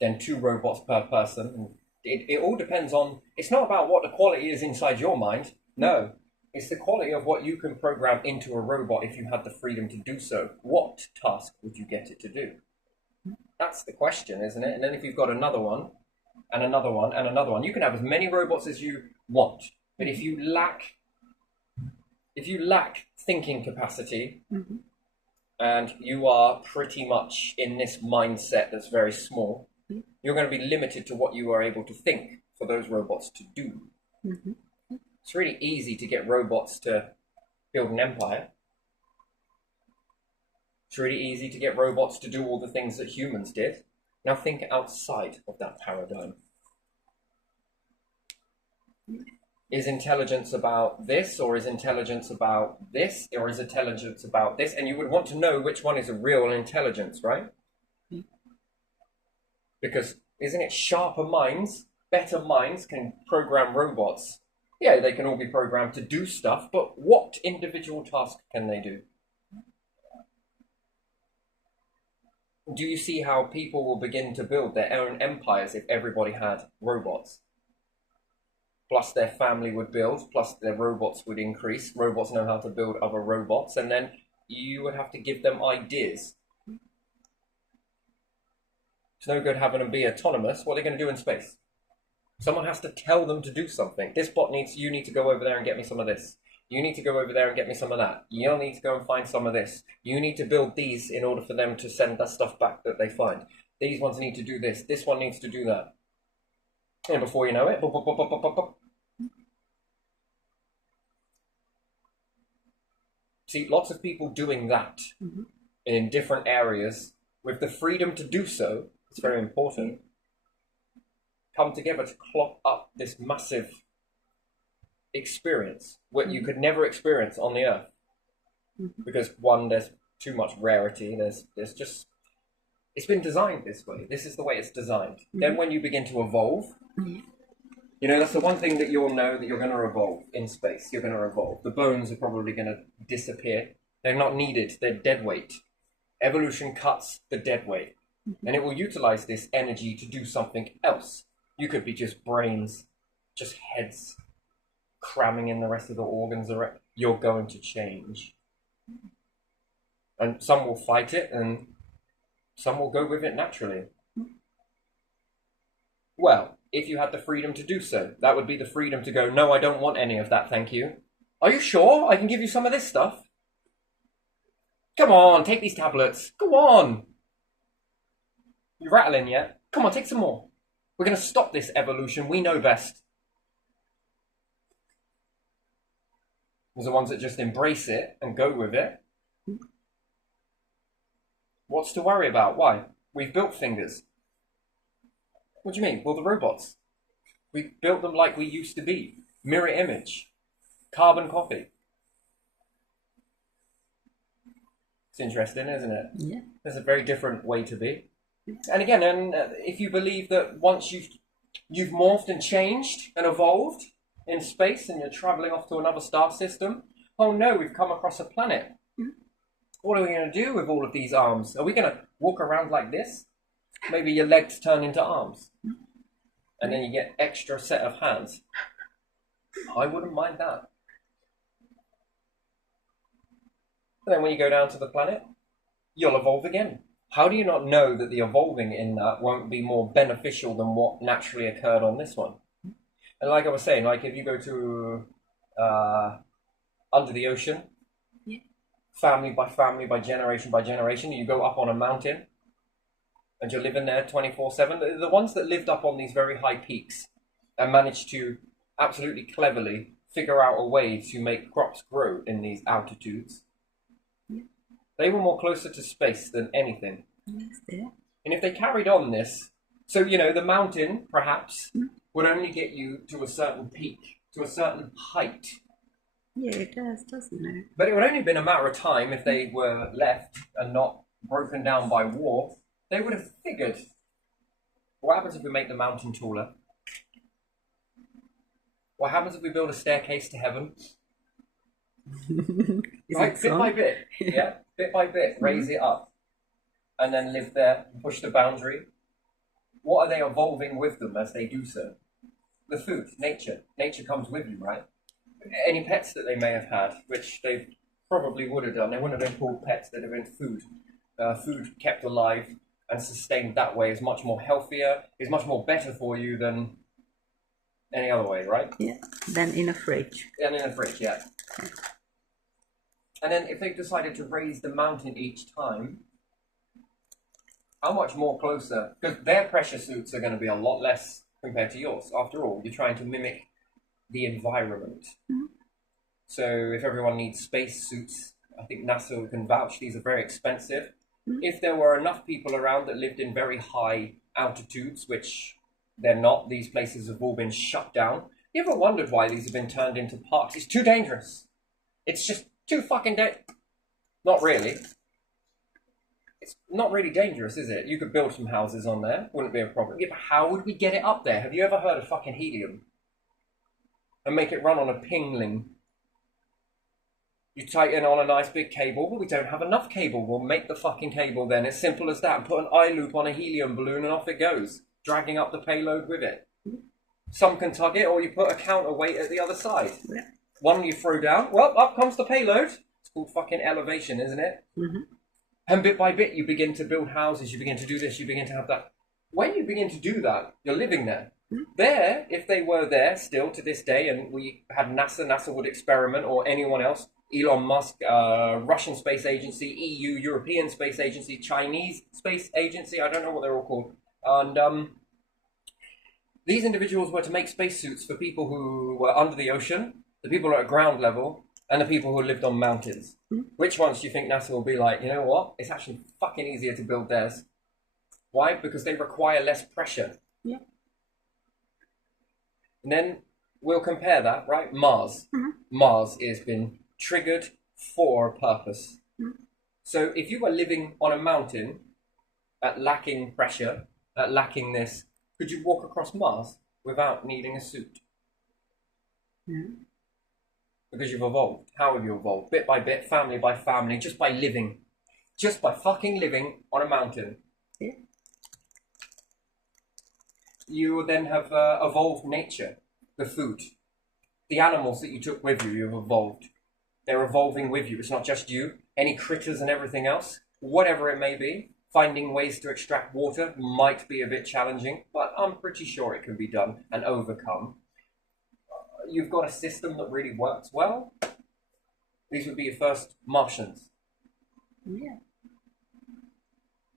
then 2 robots per person. It all depends on, it's not about what the quality is inside your mind. No, it's the quality of what you can program into a robot if you had the freedom to do so. What task would you get it to do? That's the question, isn't it? And then if you've got another one, and another one, and another one, you can have as many robots as you want. But if you lack thinking capacity, and you are pretty much in this mindset that's very small, you're going to be limited to what you are able to think for those robots to do. It's really easy to get robots to build an empire. It's really easy to get robots to do all the things that humans did. Now think outside of that paradigm. Is intelligence about this, or is intelligence about this, or is intelligence about this? And you would want to know which one is a real intelligence, right? Because isn't it sharper minds, better minds can program robots? Yeah, they can all be programmed to do stuff, but what individual task can they do? Do you see how people will begin to build their own empires if everybody had robots? Plus their family would build, plus their robots would increase. Robots know how to build other robots, and then you would have to give them ideas. It's no good having them be autonomous. What are they going to do in space? Someone has to tell them to do something. This bot you need to go over there and get me some of this. You need to go over there and get me some of that. You'll need to go and find some of this. You need to build these in order for them to send that stuff back that they find. These ones need to do this. This one needs to do that. And before you know it, bop, bop, bop, bop, bop, bop. See, lots of people doing that in different areas with the freedom to do so, it's very important, come together to clock up this massive experience, what you could never experience on the Earth. Because one, there's too much rarity, there's just, it's been designed this way. This is the way it's designed. Then when you begin to evolve, you know, that's the one thing that you'll know, that you're going to evolve in space. You're going to evolve. The bones are probably going to disappear. They're not needed. They're dead weight. Evolution cuts the dead weight. And it will utilize this energy to do something else. You could be just brains, just heads, cramming in the rest of the organs. You're going to change. And some will fight it, and some will go with it naturally. Well, if you had the freedom to do so, that would be the freedom to go, no, I don't want any of that, thank you. Are you sure? I can give you some of this stuff. Come on, take these tablets. Go on. You rattling yet? Come on, take some more. We're going to stop this evolution. We know best. There's the ones that just embrace it and go with it. What's to worry about? Why? We've built fingers. What do you mean? Well, the robots. We built them like we used to be. Mirror image. Carbon copy. It's interesting, isn't it? Yeah. There's a very different way to be. And again, if you believe that once you've morphed and changed and evolved in space and you're traveling off to another star system, oh no, we've come across a planet. What are we going to do with all of these arms? Are we going to walk around like this? Maybe your legs turn into arms. And then you get extra set of hands. I wouldn't mind that. And then when you go down to the planet, you'll evolve again. How do you not know that the evolving in that won't be more beneficial than what naturally occurred on this one? And like I was saying, like if you go to under the ocean, family by generation, you go up on a mountain and you're living there 24/7. The ones that lived up on these very high peaks and managed to absolutely cleverly figure out a way to make crops grow in these altitudes, they were more closer to space than anything. Yes, yeah. And if they carried on this, so, you know, the mountain, perhaps, would only get you to a certain peak, to a certain height. Yeah, it does, doesn't it? But it would only have been a matter of time if they were left and not broken down by war. They would have figured, what happens if we make the mountain taller? What happens if we build a staircase to heaven? Right, bit by bit, yeah, bit by bit, raise it up, and then live there, push the boundary. What are they evolving with them as they do so? The food, nature. Nature comes with you, right? Any pets that they may have had, which they probably would have done, they wouldn't have been called pets, they'd have been food. Food kept alive and sustained that way is much more healthier, is much more better for you than any other way, right? Yeah, than in a fridge. And in a fridge, yeah. And then if they decided to raise the mountain each time, how much more closer? Because their pressure suits are going to be a lot less compared to yours. After all, you're trying to mimic the environment. So if everyone needs space suits, I think NASA can vouch these are very expensive. If there were enough people around that lived in very high altitudes, which they're not, these places have all been shut down. You ever wondered why these have been turned into parks? It's too dangerous. It's just too fucking Not really. It's not really dangerous, is it? You could build some houses on there. Wouldn't be a problem. Yeah, but how would we get it up there? Have you ever heard of fucking helium? And make it run on a pingling. You tighten on a nice big cable, but we don't have enough cable. We'll make the fucking cable then. It's simple as that. And put an eye loop on a helium balloon and off it goes. Dragging up the payload with it. Some can tug it, or you put a counterweight at the other side. Yeah. One you throw down, well, up comes the payload. It's called fucking elevation, isn't it? And bit by bit, you begin to build houses, you begin to do this, you begin to have that. When you begin to do that, you're living there. There, if they were there still to this day, and we had NASA would experiment, or anyone else, Elon Musk, Russian Space Agency, EU, European Space Agency, Chinese Space Agency, I don't know what they're all called. And these individuals were to make spacesuits for people who were under the ocean, the people at ground level, and the people who lived on mountains. Which ones do you think NASA will be like, you know what? It's actually fucking easier to build theirs. Why? Because they require less pressure. Yeah. And then we'll compare that, right? Mars. Mars has been triggered for a purpose. So if you were living on a mountain at lacking pressure, at lacking this, could you walk across Mars without needing a suit? Because you've evolved. How have you evolved? Bit by bit, family by family, just by living. Just by fucking living on a mountain. Yeah. You will then have evolved nature, the food. The animals that you took with you, you've evolved. They're evolving with you. It's not just you. Any critters and everything else, whatever it may be, finding ways to extract water might be a bit challenging, but I'm pretty sure it can be done and overcome. You've got a system that really works well. These would be your first Martians. Yeah.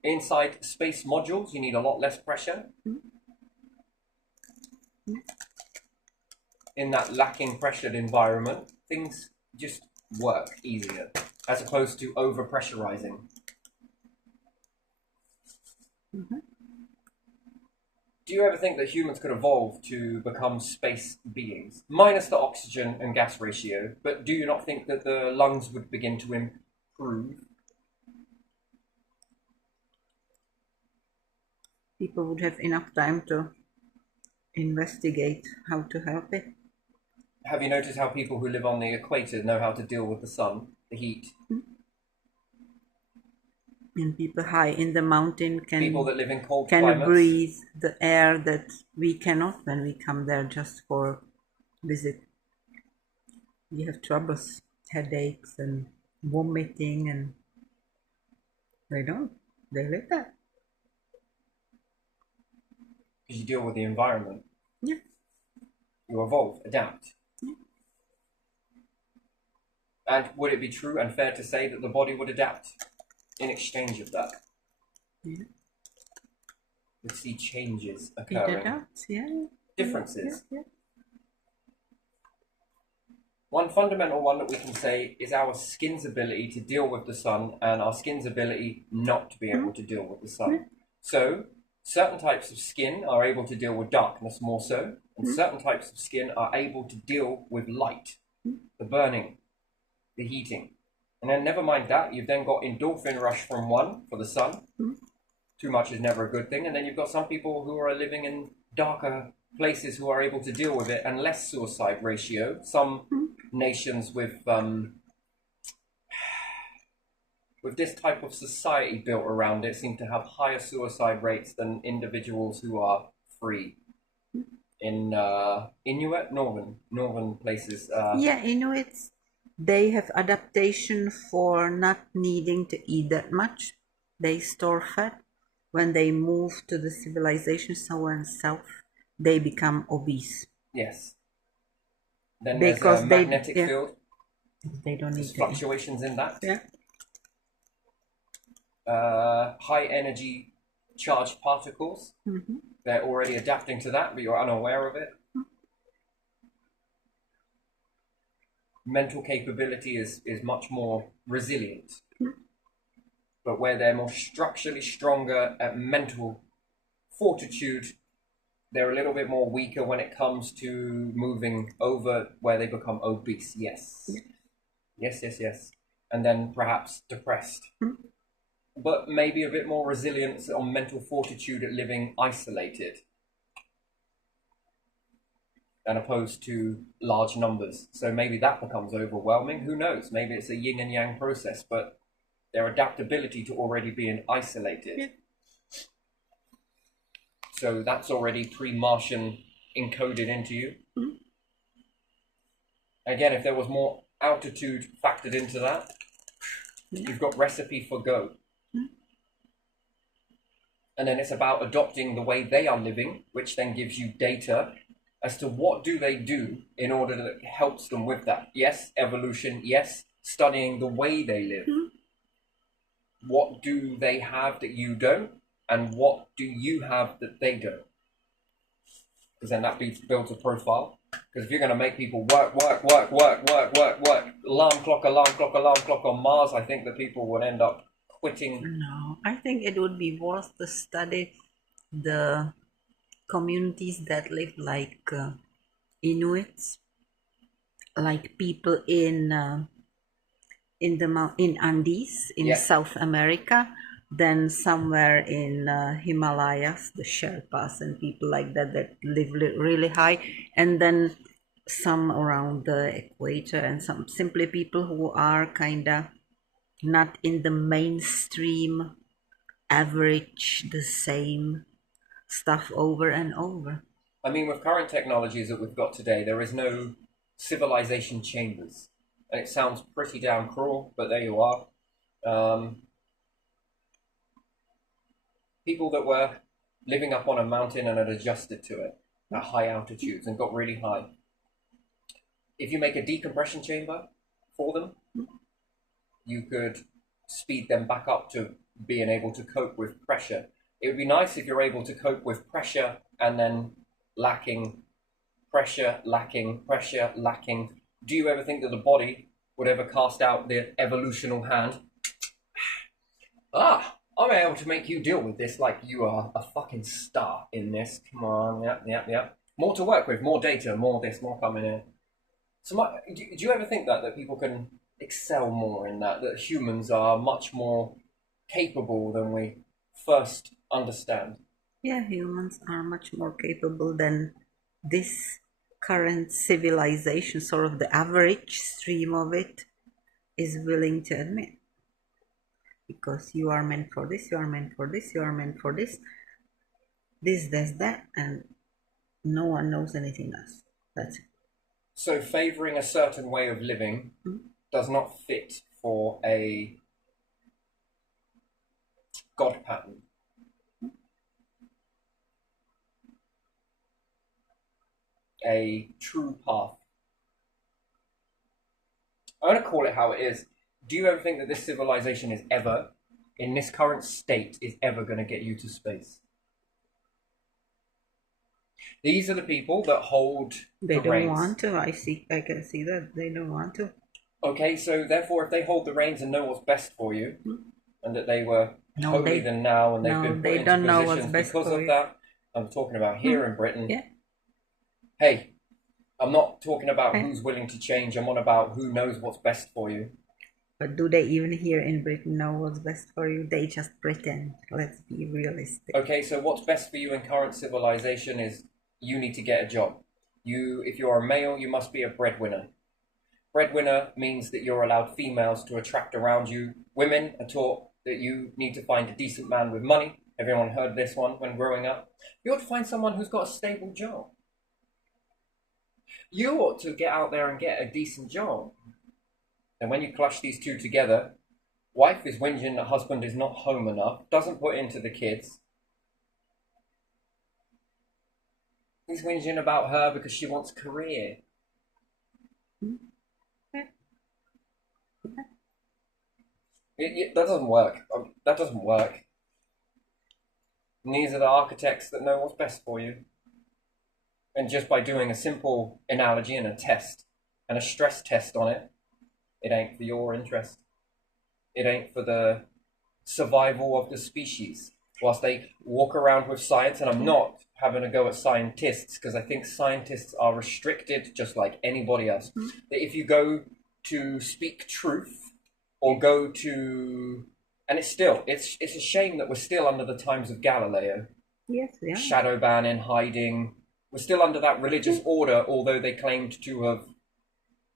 Inside space modules, you need a lot less pressure. In that lacking pressured environment, things just work easier, as opposed to over-pressurizing. Do you ever think that humans could evolve to become space beings, minus the oxygen and gas ratio? But do you not think that the lungs would begin to improve? People would have enough time to investigate how to help it. Have you noticed how people who live on the equator know how to deal with the sun, the heat? And people high in the mountain People that live in cold can climates? breathe the air that we cannot when we come there just for visit. We have troubles, headaches and vomiting, and they don't. They live there. Because you deal with the environment. Yeah. You evolve, adapt. Yeah. And would it be true and fair to say that the body would adapt in exchange of that? Yeah. You'd see changes It occurring. adapts, yeah. Differences. Yeah. One fundamental one that we can say is our skin's ability to deal with the sun and our skin's ability not to be able to deal with the sun. So, certain types of skin are able to deal with darkness more so, and certain types of skin are able to deal with light, the burning, the heating. And then never mind that, you've then got endorphin rush from one for the sun. Too much is never a good thing. And then you've got some people who are living in darker places who are able to deal with it and less suicide ratio. Some nations with this type of society built around it seem to have higher suicide rates than individuals who are free. In Inuit, northern places. Inuits, they have adaptation for not needing to eat that much. They store fat. When they move to the civilization somewhere south, they become obese. Yes. Then Because there's a magnetic field. They don't need There's to fluctuations in that. eat. High energy charged particles. Mm-hmm. They're already adapting to that, but you're unaware of it. Mental capability is much more resilient. But where they're more structurally stronger at mental fortitude, they're a little bit more weaker when it comes to moving over where they become obese. Yes. Yes. And then perhaps depressed. But maybe a bit more resilience on mental fortitude at living isolated, as opposed to large numbers. So maybe that becomes overwhelming. Who knows? Maybe it's a yin and yang process, but their adaptability to already being isolated. Yeah. So that's already pre-Martian encoded into you. Again, if there was more altitude factored into that, you've got recipe for go. And then it's about adopting the way they are living, which then gives you data as to what do they do in order that helps them with that. Yes, evolution. Yes, studying the way they live. What do they have that you don't? And what do you have that they don't? Because then that builds a profile. Because if you're going to make people work, alarm clock on Mars, I think that people would end up quitting. No, I think it would be worth to study the communities that live like Inuits, like people in Andes in South America, then somewhere in Himalayas, the Sherpas and people like that live really high, and then some around the equator, and some simply people who are kind of not in the mainstream average, the same stuff over and over. I mean, with current technologies that we've got today, there is no civilization chambers. And it sounds pretty damn cruel, but there you are. People that were living up on a mountain and had adjusted to it at high altitudes and got really high. If you make a decompression chamber for them, you could speed them back up to being able to cope with pressure. It would be nice if you're able to cope with pressure and then lacking, pressure, lacking, pressure, lacking. Do you ever think that the body would ever cast out the evolutional hand? I'm able to make you deal with this like you are a fucking star in this. Come on, yep. More to work with, more data, more this, more coming in. So, do you ever think that people can excel more in that humans are much more capable than we first understand? Yeah, humans are much more capable than this current civilization, sort of the average stream of it, is willing to admit. Because you are meant for this, you are meant for this, you are meant for this, that, and no one knows anything else. That's it. So favoring a certain way of living does not fit for a God pattern. A true path. I'm going to call it how it is. Do you ever think that this civilization is ever, in this current state, is ever going to get you to space? These are the people that hold They the don't reins. want to. I can see that they don't want to. Okay, so therefore, if they hold the reins and know what's best for you, and that they were holier than now, and they've been put into positions because of that, I'm talking about here in Britain. Yeah. Hey, I'm not talking about who's willing to change. I'm on about who knows what's best for you. But do they even here in Britain know what's best for you? They just pretend. Let's be realistic. Okay, so what's best for you in current civilization is you need to get a job. If you're a male, you must be a breadwinner. Breadwinner means that you're allowed females to attract around you. Women are taught that you need to find a decent man with money. Everyone heard this one when growing up. You ought to find someone who's got a stable job. You ought to get out there and get a decent job. And when you clutch these two together, wife is whinging that husband is not home enough, doesn't put into the kids. He's whinging about her because she wants career. That doesn't work. That doesn't work. And these are the architects that know what's best for you. And just by doing a simple analogy and a test, and a stress test on it, it ain't for your interest. It ain't for the survival of the species. Whilst they walk around with science, and I'm not having a go at scientists, because I think scientists are restricted just like anybody else. That if you go to speak truth, or go to... And it's a shame that we're still under the times of Galileo. Yes, yeah. Shadow banning, hiding. We're still under that religious order, although they claimed to have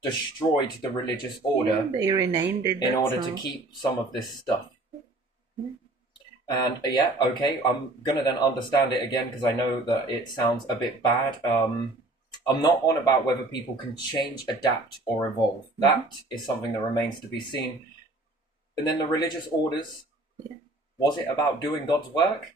destroyed the religious order. Yeah, they renamed it in order to keep some of this stuff. And okay, I'm gonna then understand it again because I know that it sounds a bit bad. I'm not on about whether people can change, adapt, or evolve. That is something that remains to be seen. And then the religious orders, was it about doing God's work?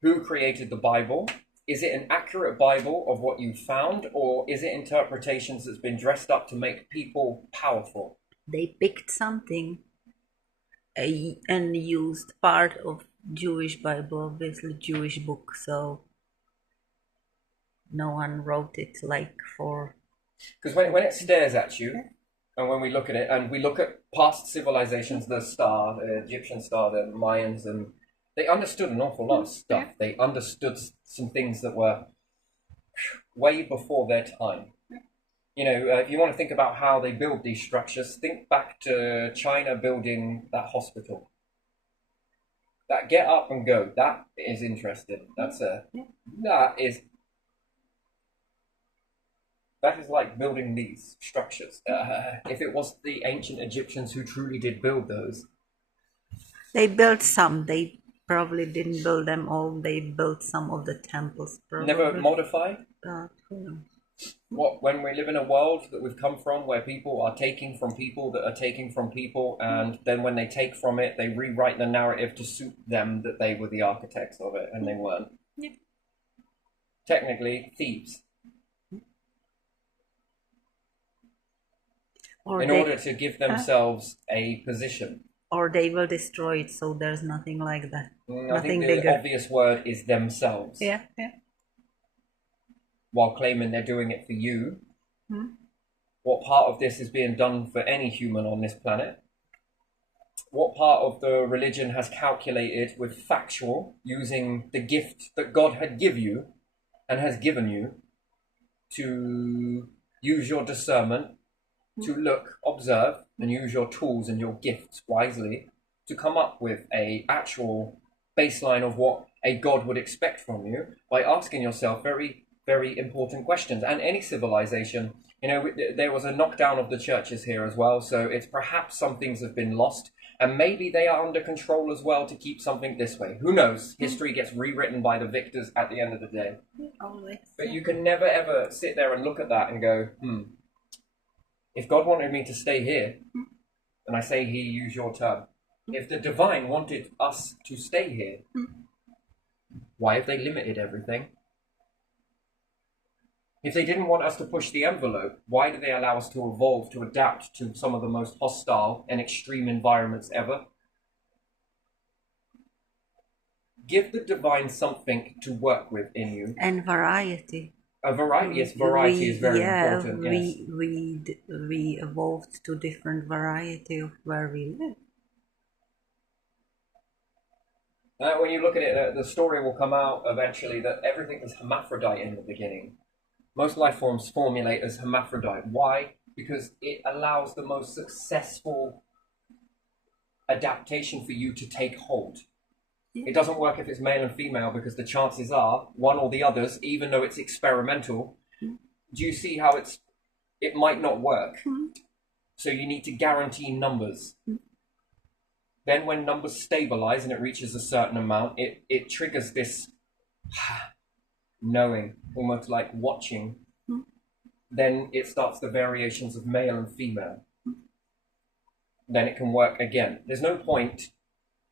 Who created the Bible? Is it an accurate Bible of what you found, or is it interpretations that's been dressed up to make people powerful? They picked something and used part of Jewish Bible, obviously Jewish book, so no one wrote it like for... Because when it stares at you, and when we look at it, and we look at past civilizations, the star, the Egyptian star, the Mayans, and they understood an awful lot of stuff. They understood some things that were way before their time. You know, if you want to think about how they build these structures, think back to China building that hospital. That get up and go, that is interesting. That is like building these structures. If it was the ancient Egyptians who truly did build those. They built some. They probably didn't build them all. They built some of the temples. Probably. Never modified? Who knows? When we live in a world that we've come from where people are taking from people that are taking from people, and then when they take from it, they rewrite the narrative to suit them that they were the architects of it, and they weren't. Yeah. Technically, thieves. Or in order to give themselves a position. Or they will destroy it, so there's nothing like that. I think the obvious word is themselves. Yeah. While claiming they're doing it for you. What part of this is being done for any human on this planet? what part of the religion has calculated with factual, using the gift that God had given you and has given you to use your discernment, to look, observe, and use your tools and your gifts wisely to come up with a actual baseline of what a God would expect from you by asking yourself very, very important questions. And any civilization, you know, there was a knockdown of the churches here as well, so it's perhaps some things have been lost, and maybe they are under control as well to keep something this way. Who knows? History gets rewritten by the victors at the end of the day. Always. But you can never ever sit there and look at that and go, if God wanted me to stay here, and I say he, use your term, if the divine wanted us to stay here, why have they limited everything? If they didn't want us to push the envelope, why do they allow us to evolve, to adapt to some of the most hostile and extreme environments ever? Give the divine something to work with in you. And variety. A variety, yes, variety is very important. Yes. We evolved to different variety of where we live. When you look at it, the story will come out eventually that everything was hermaphrodite in the beginning. Most life forms formulate as hermaphrodite. Why? Because it allows the most successful adaptation for you to take hold. It doesn't work if it's male and female, because the chances are one or the others, even though it's experimental, do you see how it might not work? So you need to guarantee numbers. Then when numbers stabilize and it reaches a certain amount, it triggers this knowing, almost like watching. Then it starts the variations of male and female. Then it can work again. There's no point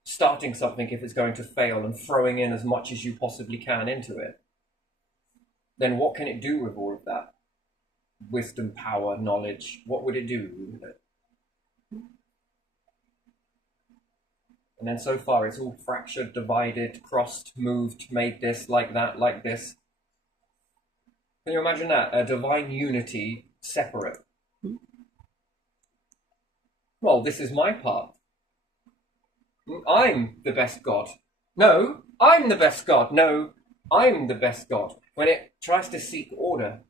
starting something if it's going to fail and throwing in as much as you possibly can into it. Then what can it do with all of that? Wisdom, power, knowledge. What would it do with it? And then so far it's all fractured, divided, crossed, moved, made this, like that, like this. Can you imagine that? A divine unity separate. Well, this is my part. I'm the best God. No, I'm the best God. No, I'm the best God. When it tries to seek order.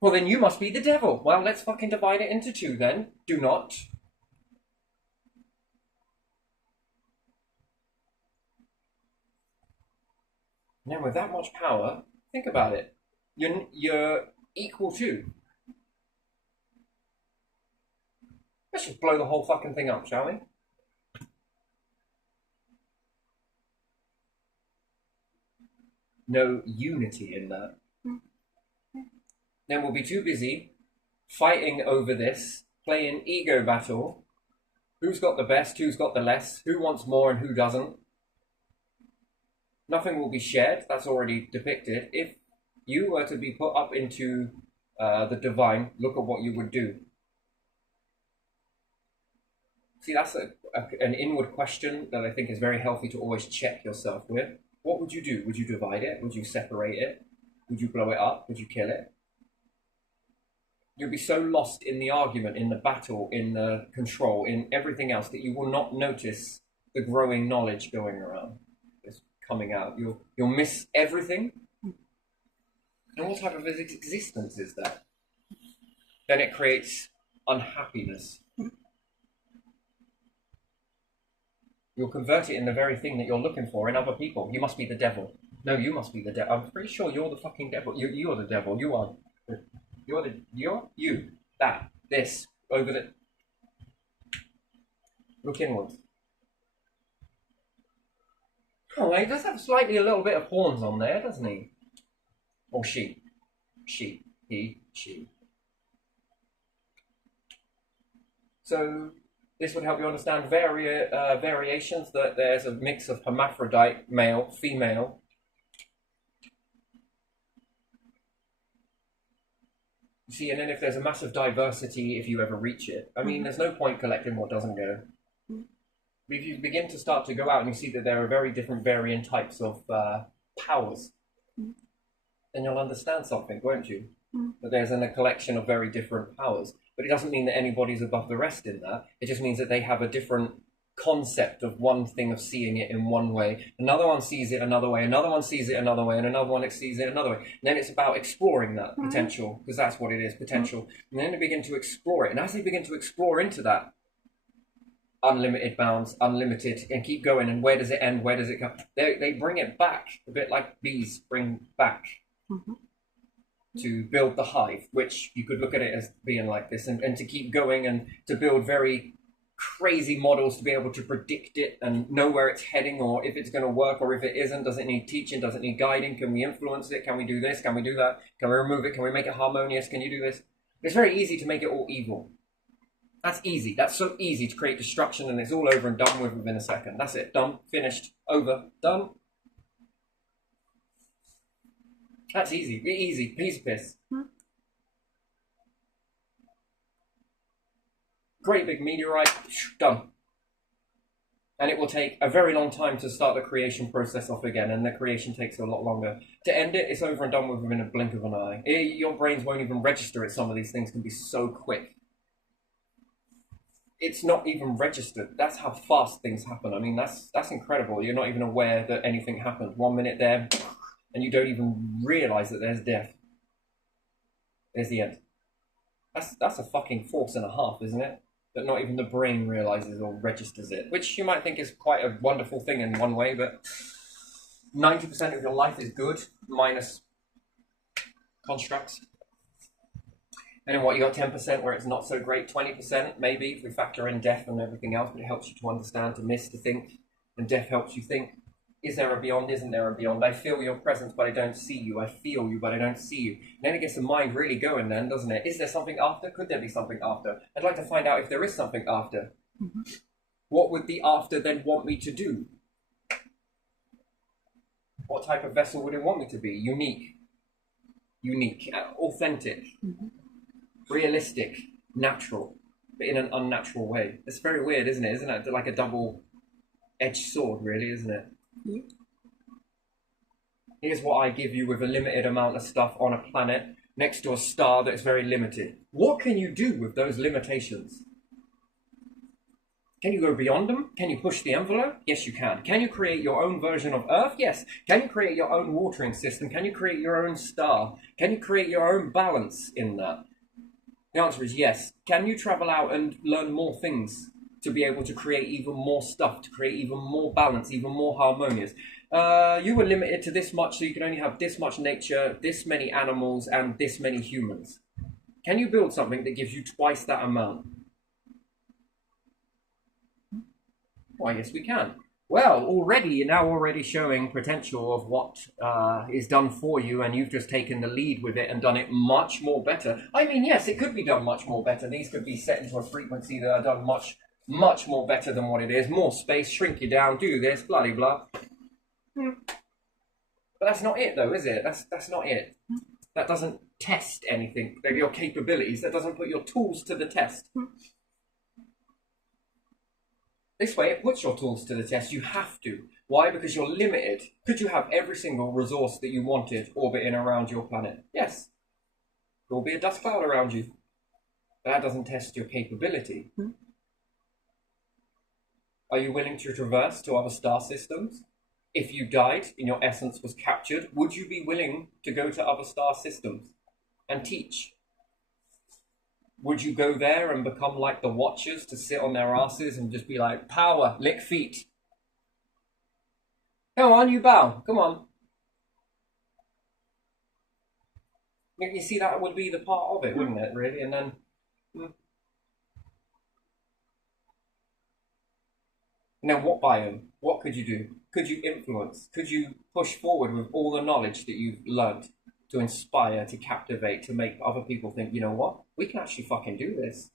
Well, then you must be the devil. Well, let's fucking divide it into two then. Do not. Now, with that much power, think about it. You're equal to. Let's just blow the whole fucking thing up, shall we? No unity in that. Then we'll be too busy fighting over this, playing ego battle. Who's got the best, who's got the less, who wants more and who doesn't. Nothing will be shared, that's already depicted. If you were to be put up into the divine, look at what you would do. See, that's an inward question that I think is very healthy to always check yourself with. What would you do? Would you divide it? Would you separate it? Would you blow it up? Would you kill it? You'll be so lost in the argument, in the battle, in the control, in everything else that you will not notice the growing knowledge going around. It's coming out. You'll miss everything. And what type of existence is that? Then it creates unhappiness. You'll convert it in the very thing that you're looking for in other people. You must be the devil. No, you must be the devil. I'm pretty sure you're the fucking devil. You're the devil. You are. You're you. That. This. Over the. Look inwards. Oh, he does have slightly a little bit of horns on there, doesn't he? Or she. She. He. She. So this would help you understand variations, that there's a mix of hermaphrodite, male, female. You see, and then if there's a massive diversity, if you ever reach it, I mean, there's no point collecting what doesn't go. If you begin to start to go out and you see that there are very different varying types of powers, then you'll understand something, won't you? That there's a collection of very different powers. But it doesn't mean that anybody's above the rest in that. It just means that they have a different concept of one thing, of seeing it in one way. Another one sees it another way. Another one sees it another way. And another one sees it another way. And then it's about exploring that potential, because that's what it is, potential. And then they begin to explore it. And as they begin to explore into that, unlimited bounds, unlimited, and keep going, and where does it end? Where does it go? They bring it back, a bit like bees bring back to build the hive, which you could look at it as being like this, and to keep going, and to build very crazy models to be able to predict it and know where it's heading, or if it's going to work, or if it isn't. Does it need teaching? Does it need guiding? Can we influence it? Can we do this? Can we do that? Can we remove it? Can we make it harmonious? Can you do this? It's very easy to make it all evil. That's easy. That's so easy to create destruction, and it's all over and done with within a second. That's it. Done. Finished. Over. Done. That's easy. Be easy. Piece of piss. Great big meteorite. Done. And it will take a very long time to start the creation process off again, and the creation takes a lot longer. To end it, it's over and done with within a blink of an eye. Your brains won't even register it. Some of these things can be so quick. It's not even registered. That's how fast things happen. I mean, that's incredible. You're not even aware that anything happened. 1 minute there, and you don't even realize that there's death. There's the end. That's a fucking force and a half, isn't it? That not even the brain realizes or registers it, which you might think is quite a wonderful thing in one way, but 90% of your life is good, minus constructs. And then what, you got 10% where it's not so great, 20% maybe, if we factor in death and everything else, but it helps you to understand, to miss, to think, and death helps you think. Is there a beyond? Isn't there a beyond? I feel your presence, but I don't see you. I feel you, but I don't see you. And then it gets the mind really going then, doesn't it? Is there something after? Could there be something after? I'd like to find out if there is something after. What would the after then want me to do? What type of vessel would it want me to be? Unique, authentic, realistic, natural, but in an unnatural way. It's very weird, isn't it? Isn't it like a double-edged sword, really, isn't it? Here's what I give you with a limited amount of stuff on a planet next to a star that is very limited. What can you do with those limitations? Can you go beyond them? Can you push the envelope? Yes, you can. Can you create your own version of Earth? Yes. Can you create your own watering system? Can you create your own star? Can you create your own balance in that? The answer is yes. Can you travel out and learn more things to be able to create even more stuff, to create even more balance, even more harmonious? You were limited to this much, so you can only have this much nature, this many animals, and this many humans. Can you build something that gives you twice that amount? Why, yes, we can. Well, already, you're now already showing potential of what is done for you, and you've just taken the lead with it and done it much more better. I mean, yes, it could be done much more better. These could be set into a frequency that are done much more better than what it is. More space, shrink you down, do this, bloody blah. But that's not it, though, is it? That's not it. That doesn't test anything. Your capabilities. That doesn't put your tools to the test. This way, it puts your tools to the test. You have to. Why? Because you're limited. Could you have every single resource that you wanted orbiting around your planet? Yes. There will be a dust cloud around you. But that doesn't test your capability. Are you willing to traverse to other star systems? If you died and your essence was captured, would you be willing to go to other star systems and teach? Would you go there and become like the Watchers, to sit on their asses and just be like, power, lick feet? Come on, you bow. Come on. You see, that would be the part of it, wouldn't it, really? And then... And then what biome? What could you do? Could you influence? Could you push forward with all the knowledge that you've learned to inspire, to captivate, to make other people think, you know what? We can actually fucking do this.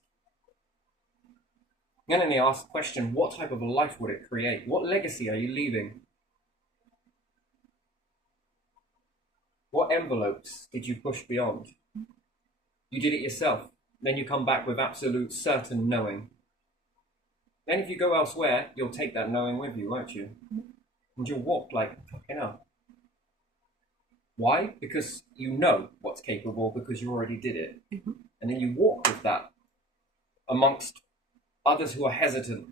And then they ask the question, what type of a life would it create? What legacy are you leaving? What envelopes did you push beyond? You did it yourself. Then you come back with absolute certain knowing. Then if you go elsewhere, you'll take that knowing with you, won't you? And you'll walk like, fucking hell. Why? Because you know what's capable because you already did it. And then you walk with that amongst others who are hesitant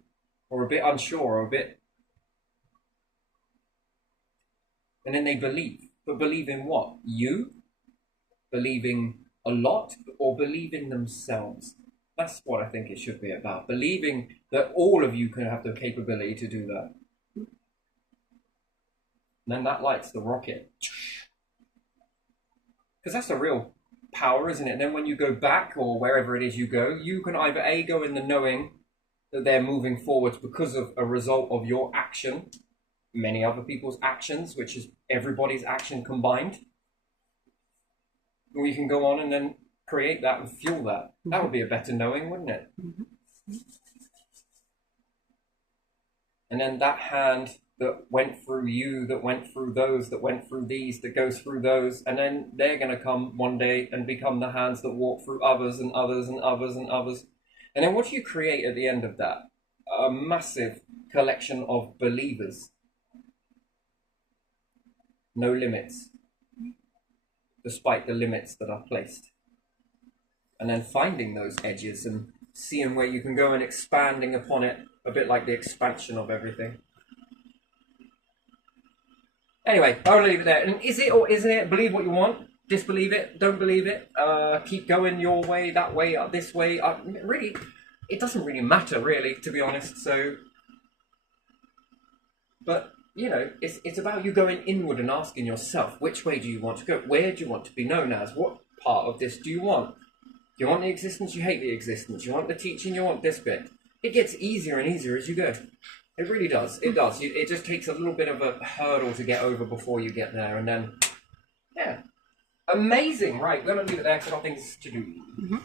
or a bit unsure or a bit... And then they believe. But believe in what? You? Believing a lot or believe in themselves? That's what I think it should be about. Believing that all of you can have the capability to do that. And then that lights the rocket. Because that's the real power, isn't it? And then when you go back or wherever it is you go, you can either A, go in the knowing that they're moving forwards because of a result of your action, many other people's actions, which is everybody's action combined. Or you can go on and then create that and fuel that. That would be a better knowing, wouldn't it? And then that hand that went through you, that went through those, that went through these, that goes through those, and then they're going to come one day and become the hands that walk through others and others and others and others. And then what do you create at the end of that? A massive collection of believers. No limits, despite the limits that are placed. And then finding those edges and seeing where you can go and expanding upon it, a bit like the expansion of everything. Anyway, I'll leave it there. And is it or isn't it? Believe what you want. Disbelieve it. Don't believe it. Keep going your way, that way, this way. Really, it doesn't really matter, really, to be honest. So, but you know, it's about you going inward and asking yourself, which way do you want to go? Where do you want to be known as? What part of this do you want? Do you want the existence? You hate the existence. You want the teaching? You want this bit. It gets easier and easier as you go. It really does. It does. It just takes a little bit of a hurdle to get over before you get there. And then, yeah. Amazing. Right, we're going to leave it there because I've got things to do.